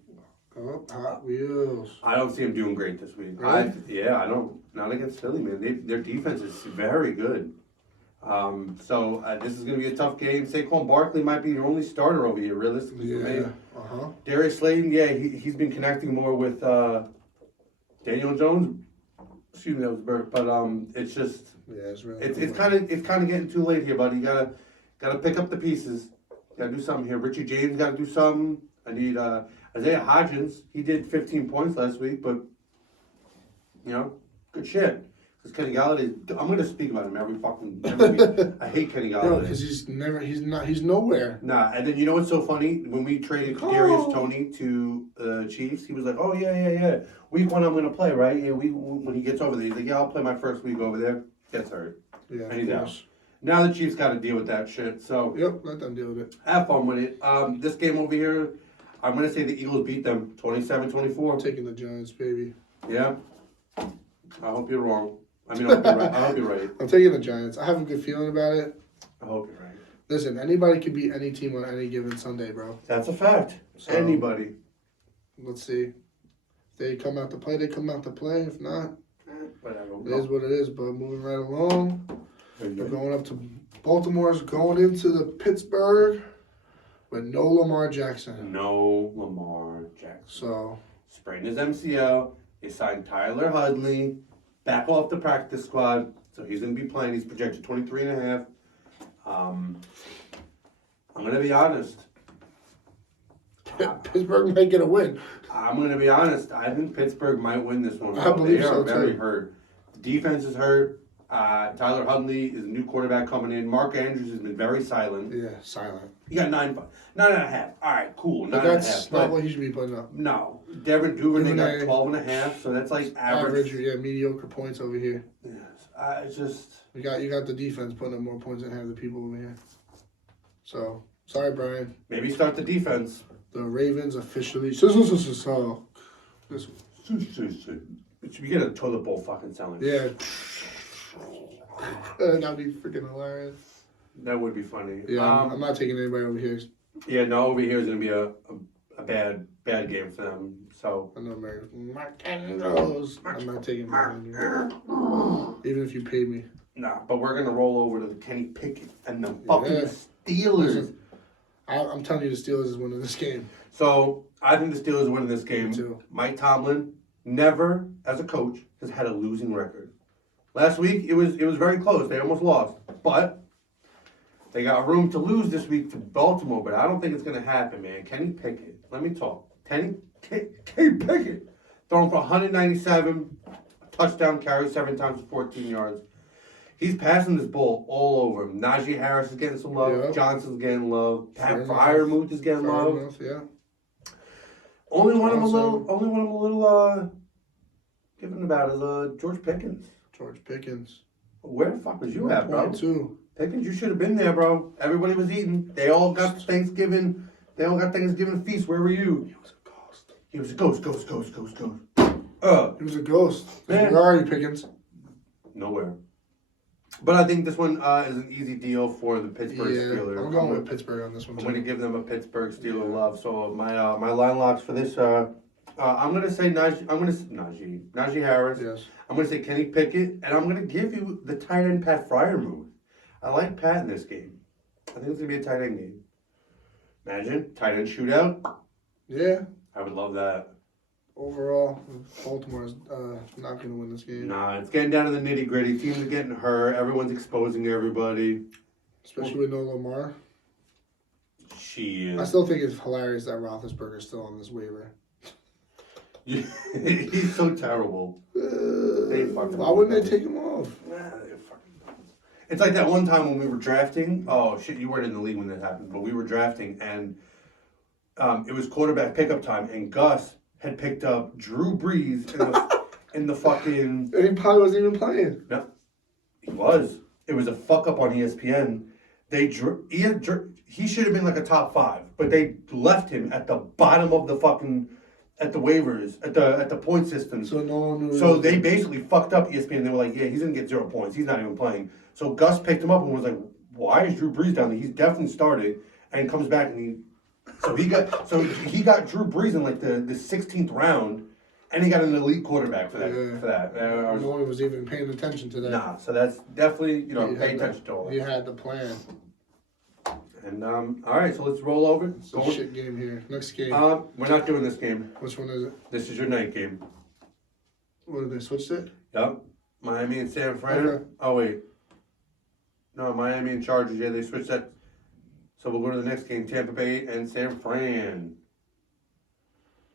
Oh, Hot Wheels. I don't see him doing great this week. Really? I don't. Not against Philly, man. Their defense is very good. This is going to be a tough game. Saquon Barkley might be your only starter over here, realistically for me. Uh-huh. Darius Slayton, yeah, he's been connecting more with Daniel Jones. Excuse me, that was Bert. But it's just Yeah, it's kind of getting too late here, buddy. You gotta pick up the pieces. Gotta do something here. Richie James gotta do something. I need Isaiah Hodgins. He did 15 points last week, but good shit. Because Kenny Galladay, I'm gonna speak about him every week. I hate Kenny Galladay. Because he's nowhere. Nah, and then you know what's so funny? When we traded Kadarius Toney to the Chiefs, he was like, "Oh yeah. Week 1 I'm gonna play, right? Yeah, when he gets over there, he's like, yeah, I'll play my first week over there." Gets hurt. Yeah, And he's out. Now the Chiefs got to deal with that shit. So Yep, let them deal with it. have fun with it. This game over here, I'm gonna say the Eagles beat them 27-24. I'm taking the Giants, baby. Yeah. I hope you're wrong. I mean, I hope you're right. I hope you're right. I'm taking the Giants. I have a good feeling about it. I hope you're right. Listen, anybody can beat any team on any given Sunday, bro. That's a fact. So, Anybody. Let's see. If they come out to play, they come out to play. If not, Whatever. it is what it is. But moving right along, we're going up to Baltimore's going into the Pittsburgh with no Lamar Jackson. No Lamar Jackson. So, Sprained his MCL. They signed Tyler Hudley back off the practice squad. So he's going to be playing. He's projected 23 and a half. I'm going to be honest. Pittsburgh might get a win. I'm going to be honest. I think Pittsburgh might win this one. I believe they are so, very too. hurt. The defense is hurt. Tyler Huntley is a new quarterback coming in. Mark Andrews has been very silent. Yeah, silent. He got 9.5. All right, cool. But 9.5. that's not what he should be putting up. No. Devin Duvernay got Duvernay. 12.5, so that's like average. Yeah, mediocre points over here. Yes. It's just. You got the defense putting up more points than half the people over here. So, sorry, Brian. Maybe start the defense. The Ravens officially. So, this, You get a toilet bowl fucking sound like yeah. That'd be freaking hilarious. that would be funny. Yeah, I'm not taking anybody over here. Yeah, no, over here is going to be a bad game for them. So. I know, man. Marquinhos. I'm not taking Marquinhos. Even if you paid me. Nah, but we're going to roll over to the Kenny Pickett and the fucking Steelers. I'm telling you, the Steelers is winning this game. So, I think the Steelers are winning this game. Me too. Mike Tomlin never, as a coach, has had a losing record. Last week, it was very close. They almost lost. But they got room to lose this week to Baltimore, but I don't think it's going to happen, man. Kenny Pickett, let me talk. Kenny Pickett, throwing for 197, touchdown carry 7 times for 14 yards. He's passing this ball all over him. Najee Harris is getting some love. Yeah. Johnson's getting love. Pat Fair Freiermuth is getting Fair love. enough, yeah. Only one I'm a little giving about is George Pickens. George Pickens. Where the fuck was you at, bro? 1.2. Pickens, you should have been there, bro. Everybody was eating. They all got Thanksgiving. They all got Thanksgiving feast. Where were you? He was a ghost. He was a ghost. He was a ghost. Man. Where are you, Pickens? Nowhere. But I think this one is an easy deal for the Pittsburgh Steelers. I'm going with Pittsburgh on this one, I'm too. going to give them a Pittsburgh Steeler love. So my line locks for this, I'm going to say Najee Harris. Yes. I'm going to say Kenny Pickett, and I'm going to give you the tight end Pat Freiermuth. I like Pat in this game. I think it's going to be a tight end game. Imagine, tight end shootout. Yeah. I would love that. Overall, Baltimore's not going to win this game. Nah, it's getting down to the nitty gritty. Teams are getting hurt. Everyone's exposing everybody. Especially with no Lamar. She is. I still think it's hilarious that Roethlisberger's still on this waiver. He's so terrible. Why wouldn't they take him off? Nah, they're fucking dumb. It's like that one time when we were drafting. Oh, shit, you weren't in the league when that happened. But we were drafting, and it was quarterback pickup time, and Gus had picked up Drew Brees in the fucking... And he probably wasn't even playing. No, he was. It was a fuck up on ESPN. He should have been like a top 5, but they left him at the bottom of the fucking... At the waivers, at the point system. So no one knew. So they basically fucked up ESPN. They were like, yeah, he's going to get 0 points. He's not even playing. So Gus picked him up and was like, why is Drew Brees down there? He's definitely started. And comes back and he got Drew Brees in like the 16th round. And he got an elite quarterback for that. Yeah. No one was even paying attention to that. Nah, so that's definitely, pay attention to all He that. had the plan. And, all right, so let's roll over. It's a shit game here. Next game. We're not doing this game. Which one is it? This is your night game. What did they switch it? Yep. Miami and San Fran. Okay. Oh, wait. No, Miami and Chargers. Yeah, they switched that. So we'll go to the next game, Tampa Bay and San Fran.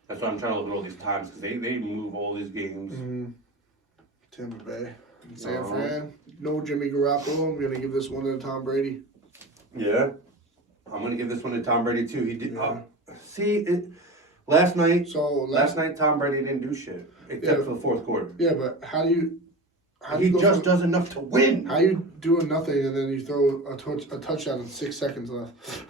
That's why I'm trying to look at all these times, because they move all these games. Mm-hmm. Tampa Bay. San Fran. No Jimmy Garoppolo. I'm going to give this one to Tom Brady. Yeah. I'm going to give this one to Tom Brady, too. He did. Yeah. Last night, Last night Tom Brady didn't do shit, except for the fourth quarter. Yeah, but how do you He just does enough to win. How you doing nothing and then you throw a touchdown with 6 seconds left?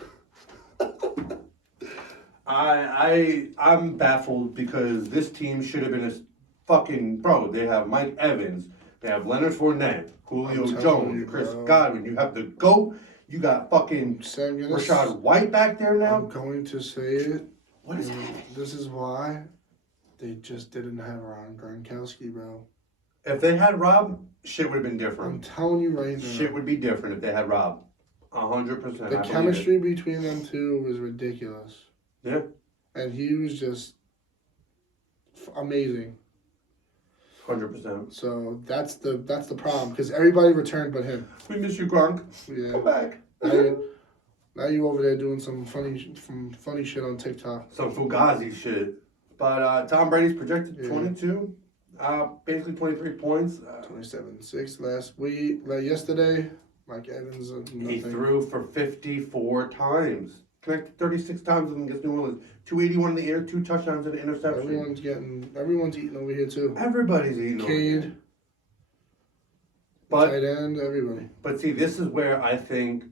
I'm baffled because this team should have been fucking, bro, they have Mike Evans. They have Leonard Fournette, Julio Jones, Chris Godwin. You have the GOAT. You got fucking Rashad White back there now. I'm going to say it. What is that? This is why they just didn't have Ron Gronkowski, bro. If they had Rob, shit would have been I'm different. telling you right now. Shit would be different if they had Rob. 100%. The chemistry between them two was ridiculous. Yeah. And he was just amazing. 100%. So that's the problem because everybody returned but him. We miss you, Gronk. Yeah. Come back. Now you over there doing some funny shit on TikTok. Some Fugazi shit. But Tom Brady's projected 22. Basically 23 points. 27-6 last week. Yesterday, Mike Evans. He threw for 54 times. Connected 36 times against New Orleans. 281 in the air, 2 touchdowns and an interception. Everyone's eating over here too. Everybody's eating over here. But tight end, everybody. But see, this is where I think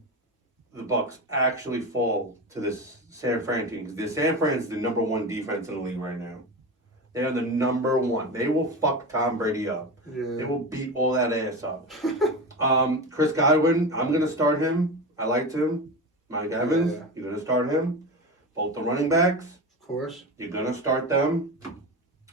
the Bucs actually fall to this San Fran team. Because the San Fran is the number 1 defense in the league right now. They are the number 1. They will fuck Tom Brady up. Yeah. They will beat all that ass up. Chris Godwin, I'm going to start him. I liked him. Mike Evans, you're going to start him. Both the running backs. Of course. You're going to start them.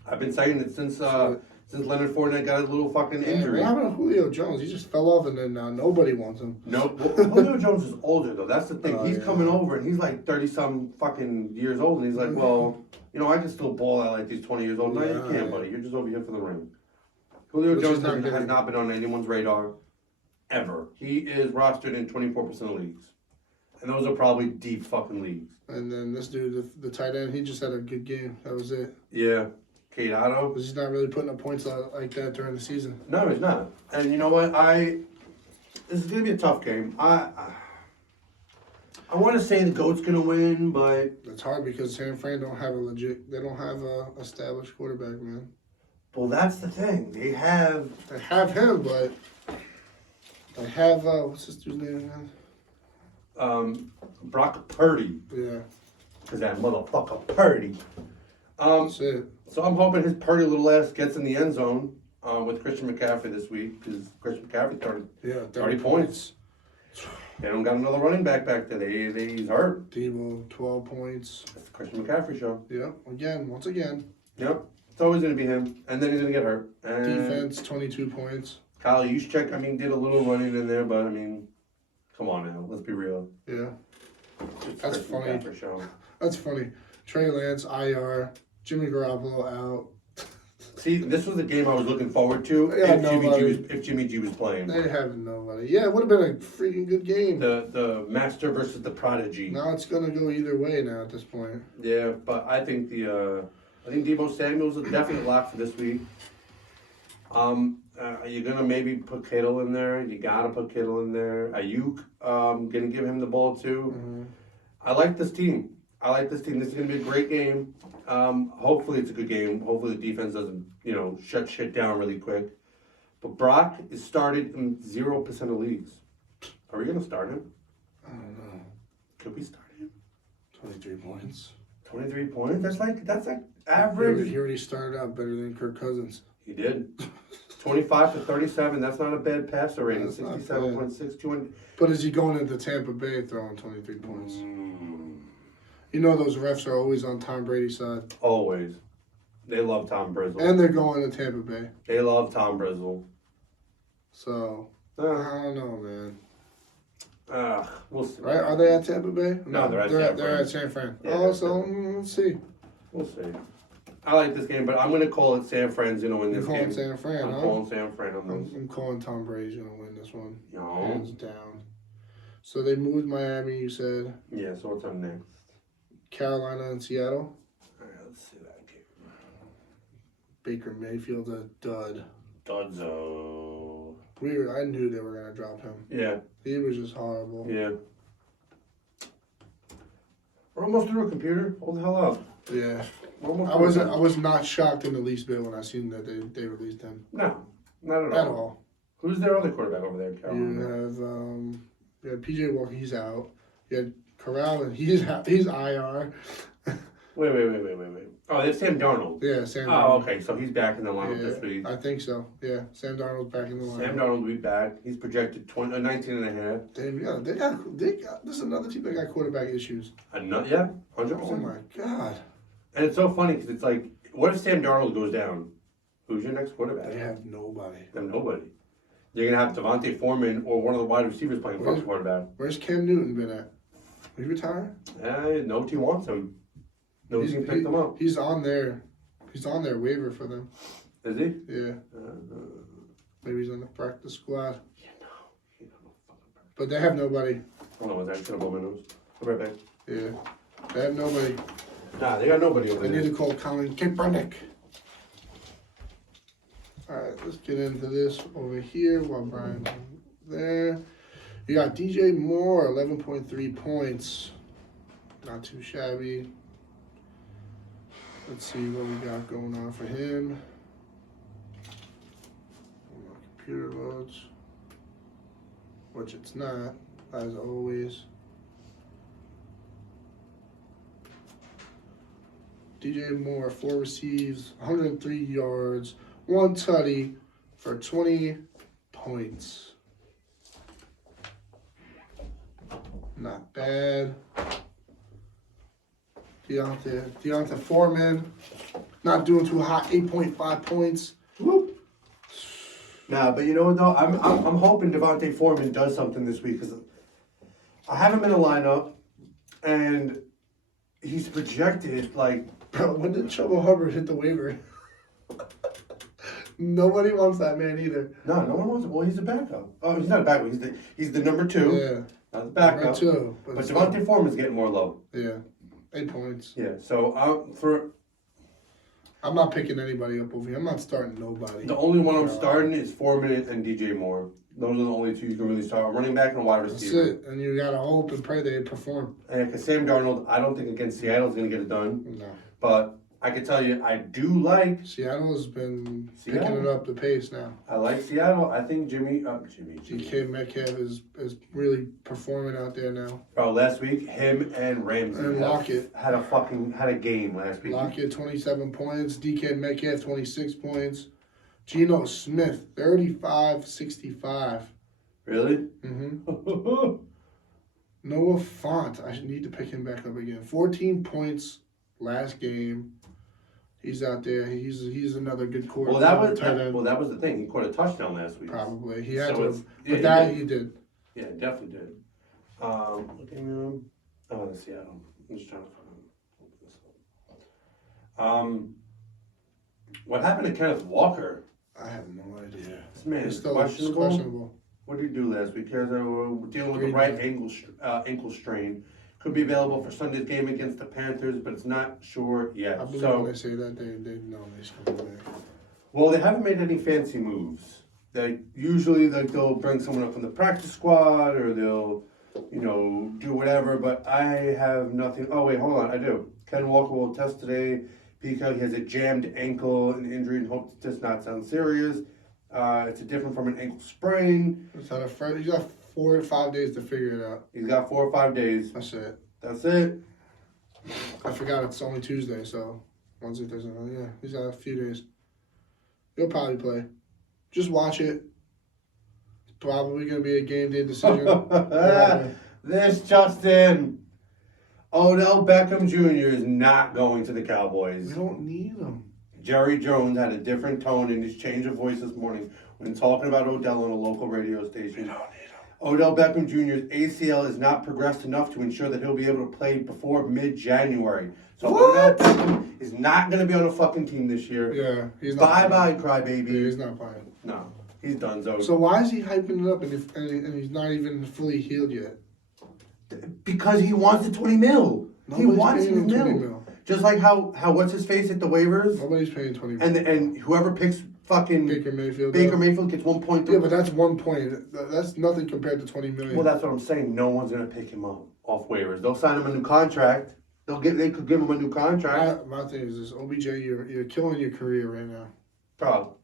I've been saying it since Leonard Fournette got his little fucking injury. What happened to Julio Jones? He just fell off and then nobody wants him. No, well, Julio Jones is older though. That's the thing. He's coming over and he's like 30-some fucking years old. And he's like, well, I can still ball out like he's 20 years old. No, you can't, buddy. You're just over here for the ring. Julio Jones has not been on anyone's radar ever. He is rostered in 24% of leagues. And those are probably deep fucking leagues. And then this dude, the tight end, he just had a good game. That was it. Yeah. Kate Otto. He's not really putting up points like that during the season. No, he's not. And you know what? This is going to be a tough game. I want to say the GOAT's going to win, but... It's hard because San Fran don't have a established quarterback, man. Well, that's the thing. They have him, but they have, what's this dude's name again? Brock Purdy. Yeah. Because that motherfucker Purdy. That's it. So I'm hoping his Purdy little ass gets in the end zone with Christian McCaffrey this week because Christian McCaffrey started 30 points. They don't got another running back there. He's hurt. Debo, 12 points. It's the Christian McCaffrey show. Yep. Once again. Yep. It's always going to be him. And then he's going to get hurt. And defense, 22 points. Kyle Juszczyk, did a little running in there, but, come on now. Let's be real. Yeah. That's funny. That's funny. Trey Lance, IR. Jimmy Garoppolo out. See, this was a game I was looking forward to if Jimmy G was playing. They have nobody. Yeah, it would have been a freaking good game. The master versus the prodigy. Now it's gonna go either way now at this point. Yeah, but I think Deebo Samuel's a definite lock for this week. You're gonna maybe put Kittle in there. You gotta put Kittle in there. Ayuk, gonna give him the ball too. Mm-hmm. I like this team. This is gonna be a great game. Hopefully it's a good game. Hopefully the defense doesn't, shut shit down really quick. But Brock is started in 0% of leagues. Are we gonna start him? I don't know. Could we start him? 23 points. 23 points? That's like average. He already started out better than Kirk Cousins. He did. 25 to 37. That's not a bad passer rating. 67.6. 200. But is he going into Tampa Bay throwing 23 points? You know those refs are always on Tom Brady's side. Always. They love Tom Brizzle. And they're going to Tampa Bay. They love Tom Brizzle. So, I don't know, man. We'll see. Right? Are they at Tampa Bay? No, they're at San Fran. Yeah, so let's see. We'll see. I like this game, but I'm going to call it San Fran's going to win this game. You're calling San Fran, I'm calling San Fran on this. I'm calling Tom Brady's going to win this one. No. Hands down. So they moved Miami, you said? Yeah, so what's up next? Carolina and Seattle. All right, let's see that game. Baker Mayfield's a dud. Dudzo. I knew they were gonna drop him. Yeah. He was just horrible. Yeah. We're almost through a computer. Hold the hell up. Yeah. I was not shocked in the least bit when I seen that they released him. No, not at all. Who's their other quarterback over there, Carolina? You have PJ Walker. He's out. You had Corral, and he's out. He's IR. Wait. Oh, that's Sam Darnold. Yeah, Sam Oh, Darnold. okay. So he's back in the lineup Yeah, this week. I think so. Yeah, Sam Darnold's back in the lineup. Sam Darnold will be back. He's projected 19 and a half. Damn, yeah, they got. This is another team that got quarterback issues. Yeah, 100%. Oh my god. And it's so funny because it's like, what if Sam Darnold goes down? Who's your next quarterback? They have nobody. They have nobody. You're gonna have Devontae Foreman or one of the wide receivers playing for quarterback. Where's Cam Newton been at? He retired? No team wants him. No team picked him up. He's on their waiver for them. Is he? Yeah. Maybe he's on the practice squad. Yeah, no. He don't know fucking practice. But they have nobody. Hold on, was that gonna blow my nose? I'll be right back. Yeah. They have nobody. Nah, they got nobody over They there. need to call Colin Kaepernick. Alright, let's get into this over here while Brian's there. You got DJ Moore, 11.3 points. Not too shabby. Let's see what we got going on for him. Computer loads. Which it's not, as always. DJ Moore, 4 receives, 103 yards, 1 tutty for 20 points. Not bad. Deontay Foreman, not doing too hot, 8.5 points. Whoop. Nah, but you know what though? I'm hoping Devontae Foreman does something this week because I have him in a lineup and he's projected like. Bro, when did Chuba Hubbard hit the waiver? Nobody wants that man either. No one wants it. Well, he's a backup. Oh, he's not a backup. He's the number 2. Yeah. Not the backup. Number 2. But Devontae Foreman's getting more love. Yeah. 8 points. Yeah. So I'm not picking anybody up over here. I'm not starting nobody. the only one I'm starting is Foreman and DJ Moore. Those are the only 2 you can really start. A running back and a wide receiver. That's it. And you gotta hope and pray they perform. And because Sam Darnold, I don't think against Seattle is going to get it done. No. But I can tell you, I do like. Seattle has been Seattle? picking it up the pace now. I like Seattle. I think Jimmy. DK Metcalf is really performing out there now. Bro, last week him and Ramsey And Lockett had a game last week. Lockett 27 points. DK Metcalf 26 points. Geno Smith 35-65. Really? Mm-hmm. Noah Font. I need to pick him back up again. 14 points last game. He's out there. He's another good quarterback. That was the thing. He caught a touchdown last week. Probably he had So to, but that he did. Yeah, definitely did. Looking the Seattle. I'm just trying to find this. What happened to Kenneth Walker? I have no idea. This man He's is still questionable. What did he do last week? We're dealing with the right ankle strain. Could be available for Sunday's game against the Panthers, but it's not sure yet. I believe when they say that, they know he's coming back. Well, they haven't made any fancy moves. They usually they'll bring someone up from the practice squad or they'll, do whatever. But I have nothing. Oh wait, hold on. I do. Ken Walker will test today because he has a jammed ankle and injury and hope it does not sound serious. It's different from an ankle sprain. He's got 4 or 5 days to figure it out. He's got 4 or 5 days. That's it. That's it. I forgot it's only Tuesday, so Wednesday, Thursday. Yeah, he's got a few days. He'll probably play. Just watch it. It's probably going to be a game day decision. This Justin. Odell Beckham Jr. is not going to the Cowboys. We don't need him. Jerry Jones had a different tone in his change of voice this morning when talking about Odell on a local radio station. We don't need him. Odell Beckham Jr.'s ACL is not progressed enough to ensure that he'll be able to play before mid-January. So What? Odell Beckham is not going to be on a fucking team this year. Yeah, he's not. Bye-bye, crybaby. Yeah, he's not playing. No, he's done, so. So why is he hyping it up and he's not even fully healed yet? Because he wants the 20 mil. He Nobody's wants paying his him 20 mil. mil. Just like how what's his face at the waivers, Nobody's paying 20 mil. and whoever picks fucking Baker Mayfield. Mayfield gets 1.3. Yeah, but that's 1 point. That's nothing compared to 20 million. Well, that's what I'm saying. No one's gonna pick him up off waivers. They'll sign him a new contract. They could give him a new contract. My thing is this: OBJ, you're killing your career right now. Bro,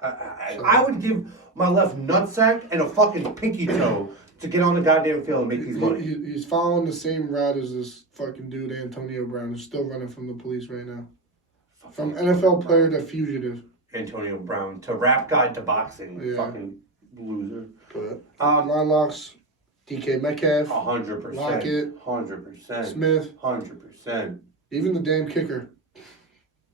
I would give my left nutsack and a fucking pinky toe to get on the goddamn field and make these money. He's following the same route as this fucking dude Antonio Brown, who's still running from the police right now. From NFL player to fugitive. Antonio Brown to rap guy to boxing. Yeah. Fucking loser. Good. Line locks, DK Metcalf. 100%. Lockett. 100%. Smith. 100%. Even the damn kicker.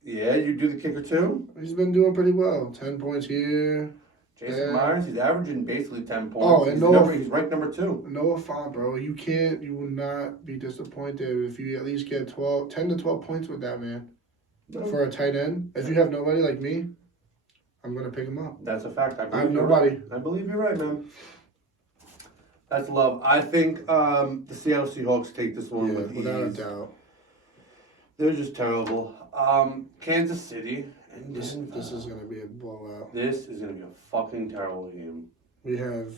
Yeah, you do the kicker too? He's been doing pretty well. 10 points here. Jason Myers, he's averaging basically 10 points. Oh, and he's ranked number 2. Noah Font, bro. You will not be disappointed if you at least get 10 to 12 points with that, man. No. For a tight end. If you have nobody like me, I'm going to pick him up. That's a fact. I have nobody. Right. I believe you're right, man. That's love. I think the Seattle Seahawks take this one with without ease. a doubt. They're just terrible. Kansas City. And this is going to be a blowout. This is going to be a fucking terrible game. We have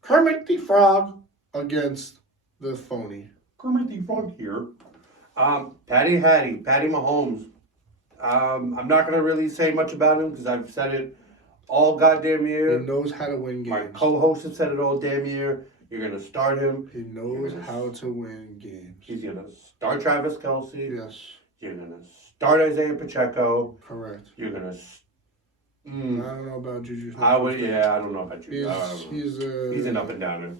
Kermit the Frog against the phony. Kermit the Frog here. Patty Mahomes. I'm not going to really say much about him because I've said it all goddamn year. He knows how to win games. My co-host has said it all damn year. You're going to start him. He knows how to win games. He's going to start Travis Kelce. Yes. You're going to start Isaiah Pacheco. Correct. You're going to... I don't know about Juju. I don't know about Juju. He's an up and downer.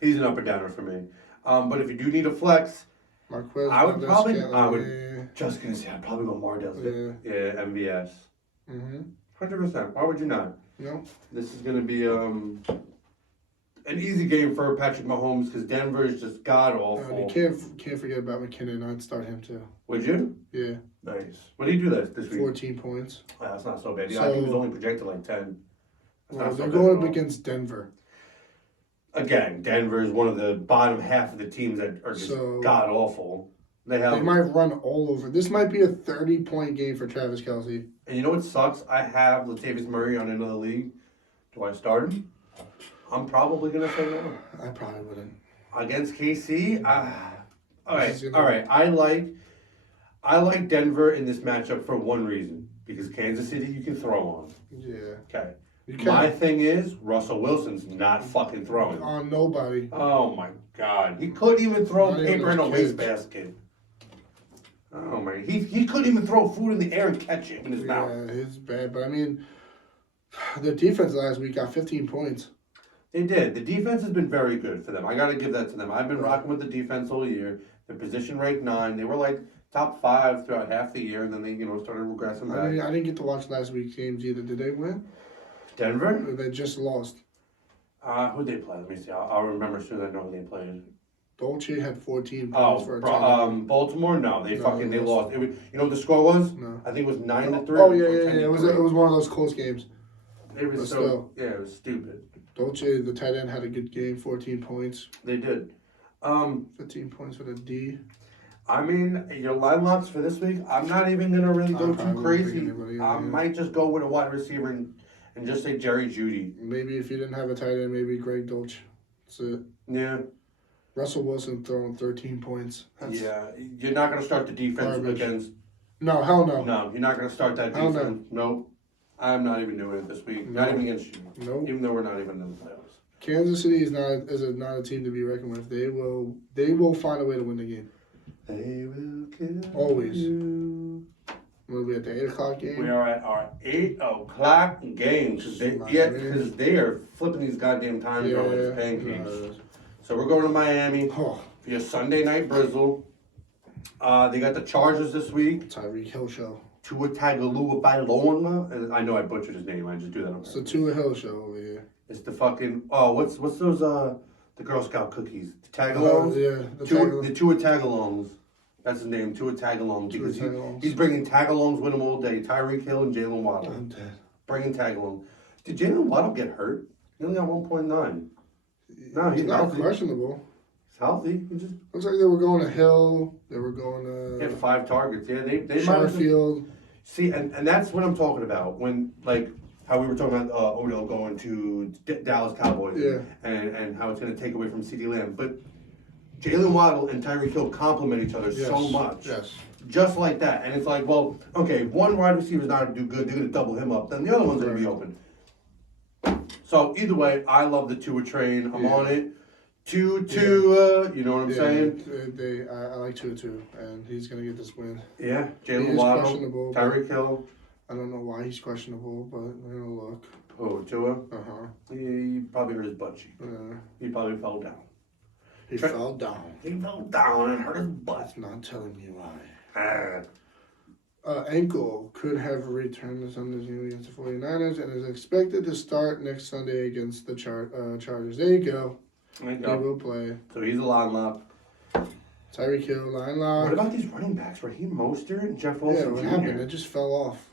He's an up and downer for me. But if you do need a flex, Marquez, I would just going to say, I'd probably go Mardell. Yeah, MVS. 100%. Why would you not? No. This is going to be an easy game for Patrick Mahomes because Denver is just god awful. You can't forget about McKinnon. I'd start him too. Would you? Yeah. Nice. What did you do this week? 14 points. That's not so bad. I think he was only projected like 10. Well, they're going up against Denver. Again, Denver is one of the bottom half of the teams that are just god awful. They might run all over. This might be a 30-point game for Travis Kelce. And you know what sucks? I have Latavius Murray on another league. Do I start him? I'm probably gonna say no. I probably wouldn't. Against KC, all right. I like Denver in this matchup for one reason because Kansas City you can throw on. Yeah. Okay. My thing is Russell Wilson's not fucking throwing on nobody. Oh my God, he couldn't even throw paper in a wastebasket. Oh my, he couldn't even throw food in the air and catch it in his mouth. Yeah, it's bad. But I mean, the defense last week got 15 points. They did. The defense has been very good for them. I got to give that to them. I've been rocking with the defense all year. The position ranked 9. They were like top 5 throughout half the year, and then they started regressing back. I didn't get to watch last week's games either. Did they win? Denver? Or they just lost. Who'd they play? Let me see. I'll remember as soon as I know who they played. Dolce had 14 points for a Baltimore? No, they lost. It was, you know what the score was? No. I think it was 9-3. Oh yeah. It was one of those close games. It was it was stupid. Dolce, the tight end, had a good game, 14 points. They did. 15 points for the D. I mean, your line locks for this week, I'm not even going to really go too crazy. I might just go with a wide receiver and just say Jerry Jeudy. Maybe if you didn't have a tight end, maybe Greg Dolce. That's it. Yeah. Russell Wilson throwing 13 points. You're not going to start the defense against... No, hell no. No, you're not going to start that defense. No. Nope. I'm not even doing it this week. Not even against you. Nope. Even though we're not even in the playoffs. Kansas City is not a team to be reckoned with. They will find a way to win the game. They will kill always. You. We'll be at the 8 o'clock game. We are at our 8 o'clock game because they are flipping these goddamn times on like pancakes. So we're going to Miami for your Sunday night brizzle. They got the Chargers this week. Tyreek Hill show. Tua Tagovailoa. I know I butchered his name. I just do that on purpose. It's the Tua Hill show over here. It's the fucking what's those the Girl Scout cookies? The tagalongs. The Tua tagalongs. That's his name, Tua tagalong. Because he's bringing tagalongs with him all day. Tyreek Hill and Jalen Waddle. I'm dead. Bringing tagalong. Did Jalen Waddle get hurt? He only got 1.9. No, he's not healthy. questionable. He's healthy. He just looks like they were going to Hill. They were going to. He had 5 targets. Yeah, they Sharfield. See, and that's what I'm talking about. When how we were talking about Odell going to Dallas Cowboys. Yeah. And how it's going to take away from CeeDee Lamb, but Jalen Waddle and Tyreek Hill complement each other so much. Yes. Just like that. And it's like, well, okay, one wide receiver's not going to do good. They're going to double him up. Then the other one's going to be open. So either way, I love the Tua train. I'm on it. Tua, you know what I'm saying? I like Tua too, and he's gonna get this win. Yeah, He Jalen is Waddle, questionable, Tyreek Hill. I don't know why he's questionable, but we're gonna look. Oh, Tua? Uh-huh. He probably hurt his butt cheek. He probably fell down. He fell down. He fell down and hurt his butt. That's not telling me why. Ah. Ankle could have returned to Sunday's game against the 49ers and is expected to start next Sunday against the Chargers. There you go. There you He go. will play. So he's a line lock. Tyreek Hill, line lock. What about these running backs? Raheem Mostert and Jeff Wilson what Jr.? happened? It just fell off.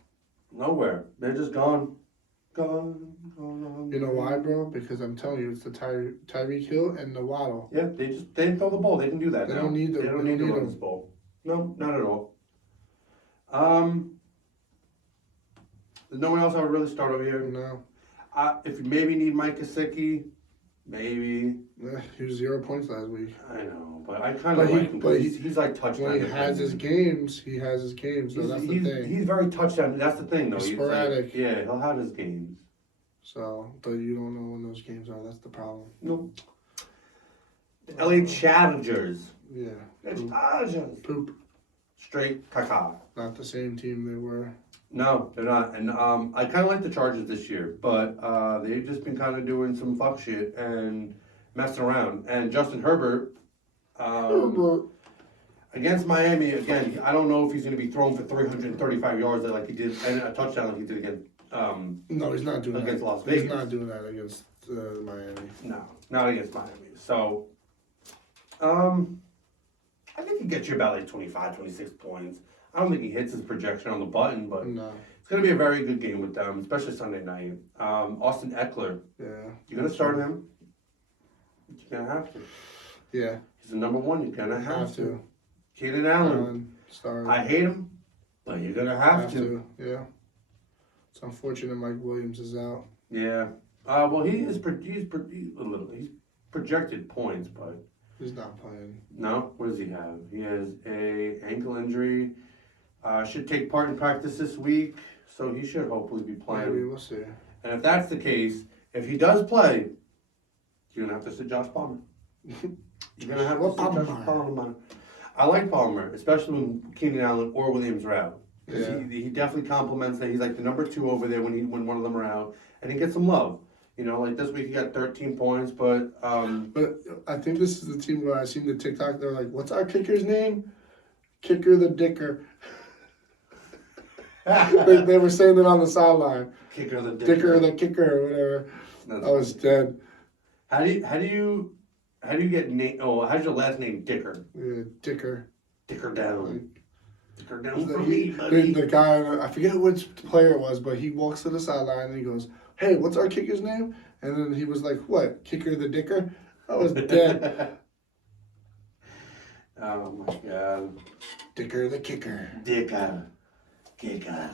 Nowhere. They're just gone. Gone. You know why, bro? Because I'm telling you, it's the Tyreek Hill and the Waddle. Yeah, they throw the ball. They can do that. They now. don't need They don't need to run this ball. No, not at all. There's no one else I would really start over here. No. If you maybe need Mike Gesicki, maybe. He was 0 points last week. I know, but I kind of like him. But he's like touchdown. When he has his games, he has his games. So that's the thing. He's very touchdown. That's the thing, though. He's sporadic. Like, yeah, he'll have his games. So, but you don't know when those games are. That's the problem. No. The LA Chargers. Yeah. Chargers. Poop. Straight caca. Not the same team they were. No, they're not. And I kind of like the Chargers this year, but they've just been kind of doing some fuck shit and messing around. And Justin Herbert, against Miami, again, I don't know if he's going to be thrown for 335 yards like he did, and a touchdown like he did against No, he's not doing against that. Las Vegas. He's not doing that against Miami. No, not against Miami. So, I think he gets you about like 25, 26 points. I don't think he hits his projection on the button, but No. it's going to be a very good game with them, especially Sunday night. Austin Eckler. Yeah. You're going to start him? You're going to have to. Yeah. He's the number one. You're going to have to. Keenan Allen. Allen. Start. I hate him, but you're going to have to. Yeah. It's unfortunate Mike Williams is out. Yeah. Well, he's projected points, but He's not playing. no. What does he have? He has a ankle injury. Should take part in practice this week, so he should hopefully be playing. Maybe we'll see. And if that's the case, if he does play, you're gonna have to sit Josh Palmer. You're gonna have to sit Josh Palmer. I like Palmer, especially when Keenan Allen or Williams are out. Yeah. He definitely compliments that. He's like the number 2 over there when one of them are out, and he gets some love. You know, like this week he got 13 points, but But I think this is the team where I seen the TikTok. They're like, "What's our kicker's name? Kicker the Dicker." they were saying it on the sideline. Kicker the Dicker the Kicker or whatever. I was dead. How do you get name? Oh, how's your last name? Dicker. Yeah, Dicker. Dicker down. Dicker down The, for me, buddy. the guy, I forget which player it was, but he walks to the sideline and he goes, "Hey, what's our kicker's name?" And then he was like, "What? Kicker the Dicker?" I was dead. Oh my god. Dicker the Kicker. Dicker. Kicker.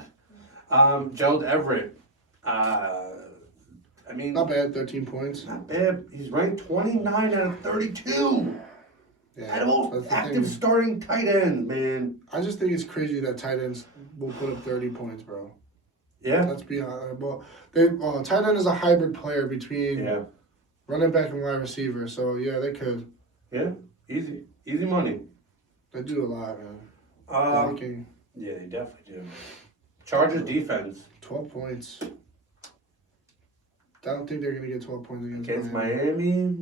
Gerald Everett. I mean, Not bad, 13 points. not bad. He's ranked 29 out of 32. Yeah, Out of all that's the active thing. starting tight ends, man. I just think it's crazy that tight ends will put up 30 points, bro. Yeah. Let's be honest. Well, tight end is a hybrid player between Yeah. running back and wide receiver. So, yeah, they could. Yeah. Easy. Easy money. They do a lot, man. Um, Blocking, yeah, they definitely do. Chargers defense 12 points. I don't think they're going to get 12 points against Miami.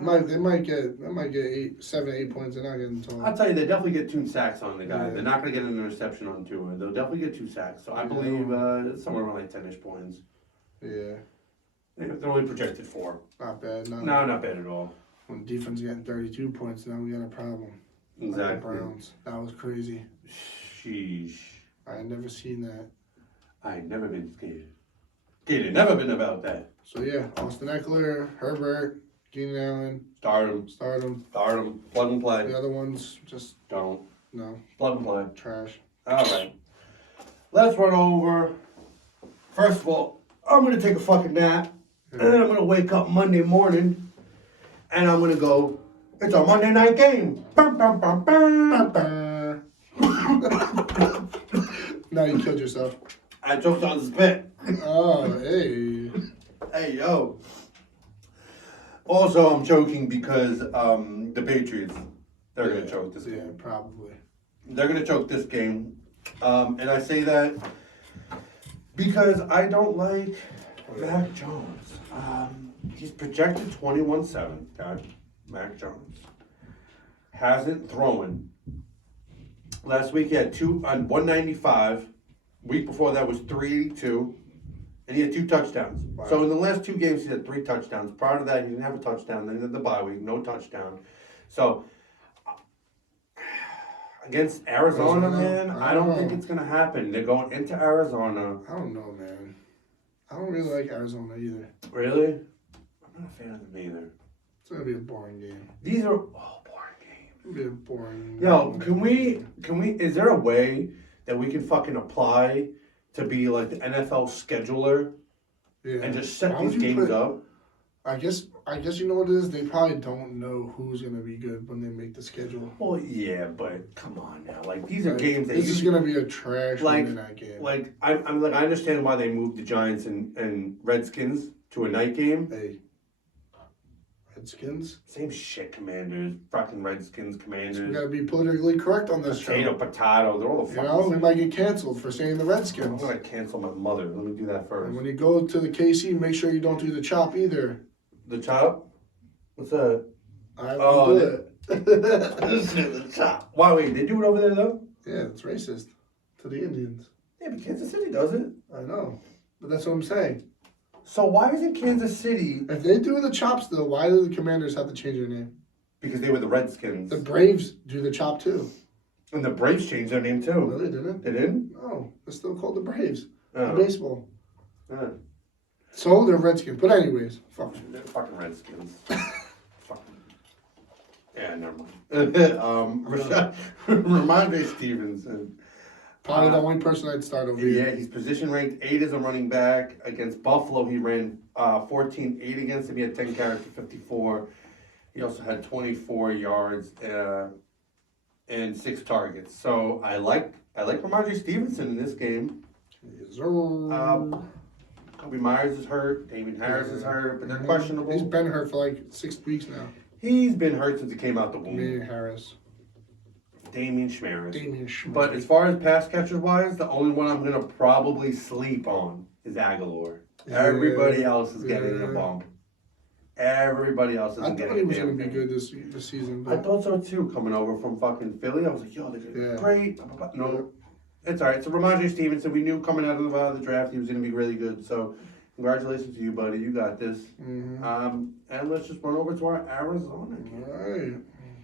Miami. They might get 7, 8 points. They're not getting 12. I'll tell you, they definitely get 2 sacks on the guy. Yeah. They're not going to get an interception on Tua. They'll definitely get 2 sacks. So I believe it's somewhere around like 10-ish points. Yeah, They're only projected 4. not bad. No, not bad at all. When defense getting 32 points, now we got a problem. Like the Exactly. Browns. That was crazy. Sheesh. I had never seen that. I ain't never been scared. Scared, never been about that. So yeah, Austin Eckler, Herbert, Keenan Allen, Start him. start them. Start him. Plug and play. The other ones just Don't. no Plug and play. trash. All right. Let's run over. First of all, I'm going to take a fucking nap. And then I'm going to wake up Monday morning. And I'm going to go, it's a Monday night game. Bum, bum, bum, bum. Now you killed yourself. I choked on the spit. Oh, hey. Hey, yo. Also, I'm choking because the Patriots, they're going to choke this game. Yeah, probably. They're going to choke this game. And I say that because I don't like Mac Jones. He's projected 21-7, okay? Mac Jones. Hasn't thrown. Last week he had 195. Week before that was 382. And he had 2 touchdowns. Wow. So in the last 2 games, he had 3 touchdowns. Prior to that, he didn't have a touchdown. Then he had the bye week, no touchdown. So against Arizona, man, I don't think it's going to happen. They're going into Arizona. I don't know, man. I don't really like Arizona either. Really? I'm not a fan of them either. It's going to be a boring game. These are all boring games. It'll be a boring Yo, can we, is there a way that we can fucking apply to be like the NFL scheduler and just set these games up? I guess you know what it is? They probably don't know who's going to be good when they make the schedule. Well, yeah, but come on now. Like, these are games that this is going to be a trash Monday night game. Like, I'm like, I understand why they moved the Giants and Redskins to a night game. Hey. Redskins? Same shit, Commanders. Fucking Redskins, Commanders. So we gotta be politically correct on this show. Potato. They're all the fucking we might get canceled for saying the Redskins. I'm gonna cancel my mother. Let me do that first. And when you go to the KC, make sure you don't do the chop either. The chop? What's that? I will do it. The chop. Why, wait, they do it over there, though? Yeah, it's racist to the Indians. Yeah, but Kansas City does it. I know. But that's what I'm saying. So why isn't Kansas City... If they do the chops, though, why do the Commanders have to change their name? Because they were the Redskins. The Braves do the chop, too. And the Braves changed their name, too. No, they didn't. They didn't? No, they're still called the Braves. Oh. In baseball. Yeah. So they're Redskins. But anyways, fuck. They're fucking Redskins. Fucking... Yeah, never mind. Ramondre Stevenson. Probably the only person I'd start over here. Yeah, he's position ranked 8 as a running back. Against Buffalo, he ran 14-8 against him. He had 10 carries for 54. He also had 24 yards and 6 targets. So I like Ramondre Stevenson in this game. Yes, Kobe Myers is hurt. Damien Harris is hurt, but they're questionable. He's been hurt for like 6 weeks now. He's been hurt since he came out the womb. Damien Schmaris. But as far as pass catchers wise, the only one I'm gonna probably sleep on is Aguilar. Yeah. Everybody else is getting a bump. Everybody else isn't getting a bump. I thought he was gonna be good this season. But... I thought so too. Coming over from fucking Philly, I was like, yo, they're gonna be great. No, it's all right. So Ramondre Stevenson, we knew coming out of the draft he was gonna be really good. So congratulations to you, buddy. You got this. Mm-hmm. And let's just run over to our Arizona game. All right,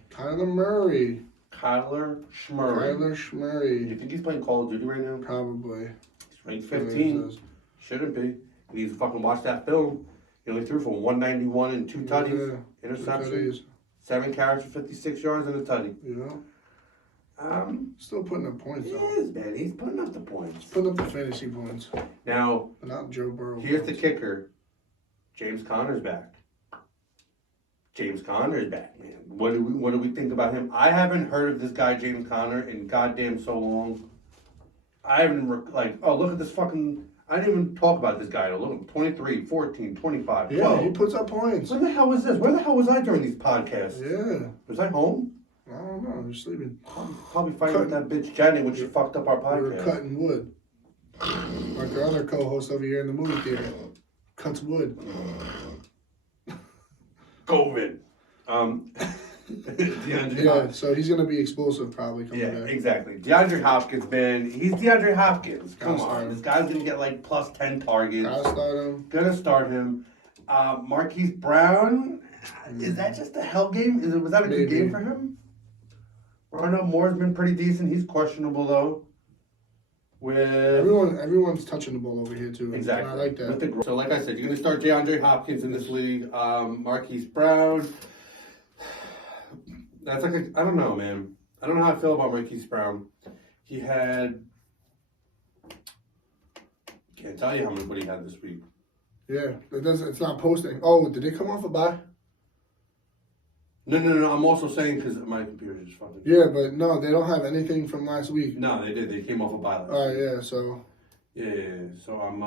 Kyler Murray. Kyler Schmurray. You think he's playing Call of Duty right now? Probably. He's ranked 15. Shouldn't be. He needs to fucking watch that film. He only threw for 191 and 2 tutties. Interceptions. 7 carries for 56 yards and a tutty. Yeah. Still putting up points, though. He is, man. He's putting up the points. He's putting up the fantasy points. Now, but not Joe Burrow. Here's the kicker. James Conner's back. James Conner's back, man. What do we think about him? I haven't heard of this guy, James Conner, in goddamn so long. I haven't, look at this fucking... I didn't even talk about this guy. Look, 23, 14, 25, 12. Yeah, he puts up points. Where the hell was this? Where the hell was I during these podcasts? Yeah. Was I home? I don't know. I was sleeping. Probably fighting with that bitch Jenny when she fucked up our podcast. We were cutting wood. Like our other co-host over here in the movie theater. Cuts wood. COVID. So he's going to be explosive probably coming back. Exactly. DeAndre Hopkins, man. He's DeAndre Hopkins. Come on. This guy's going to get like plus 10 targets. Gonna start him. Marquise Brown. Is that just a hell game? Was that a good game for him? Ronald Moore's been pretty decent. He's questionable though. Everyone's touching the ball over here too. Exactly. And I like that. So like I said, you're going to start DeAndre Hopkins in this league. Marquise Brown. That's I don't know, man. I don't know how I feel about Marquise Brown. He had... Can't tell you how much what he had this week. Yeah, it's not posting. Oh, did they come off a bye? No. I'm also saying because my computer just fucking... Yeah, but no, they don't have anything from last week. No, they did. They came off a bye last week. Yeah, so... Yeah. So I'm...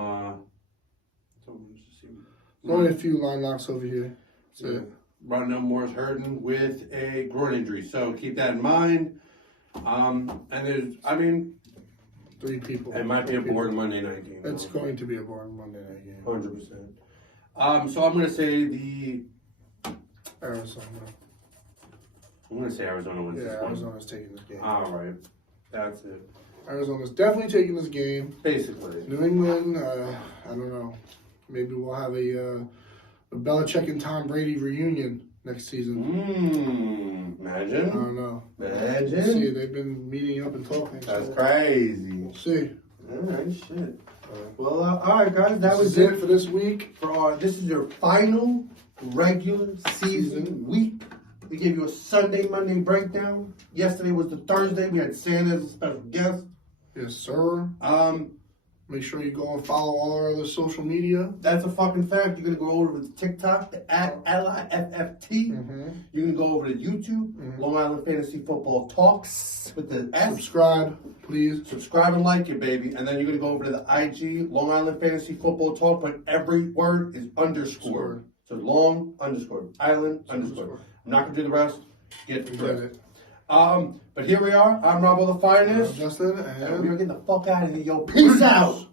There's only a few line locks over here. Rondell Moore's hurting with a groin injury, so keep that in mind. And there's, I mean, 3 people. it might be a boring Monday night game. It's going to be a boring Monday night game. 100%. So I'm gonna say the Arizona. I'm gonna say Arizona wins this one. Arizona's taking this game. All right, that's it. Arizona's definitely taking this game. Basically. New England, I don't know. Maybe we'll have a Belichick and Tom Brady reunion next season. Imagine. I don't know. Imagine. See, they've been meeting up and talking. That's crazy. We'll see. All right, shit. Well, all right, guys, that was it for this week. This is your final regular season week. We gave you a Sunday, Monday breakdown. Yesterday was the Thursday. We had Santa as a special guest. Yes, sir. Make sure you go and follow all our other social media. That's a fucking fact. You're gonna go over to TikTok at LIFFT. You're gonna go over to YouTube, Long Island Fantasy Football Talks with the S. Subscribe, please. Subscribe and like it, baby. And then you're gonna go over to the IG, Long Island Fantasy Football Talk, but every word is underscore. So long underscore, island underscore. I'm not gonna do the rest. Get it. But here we are. I'm Robbo the Finest. Justin, And we're getting the fuck out of here, yo. Peace out.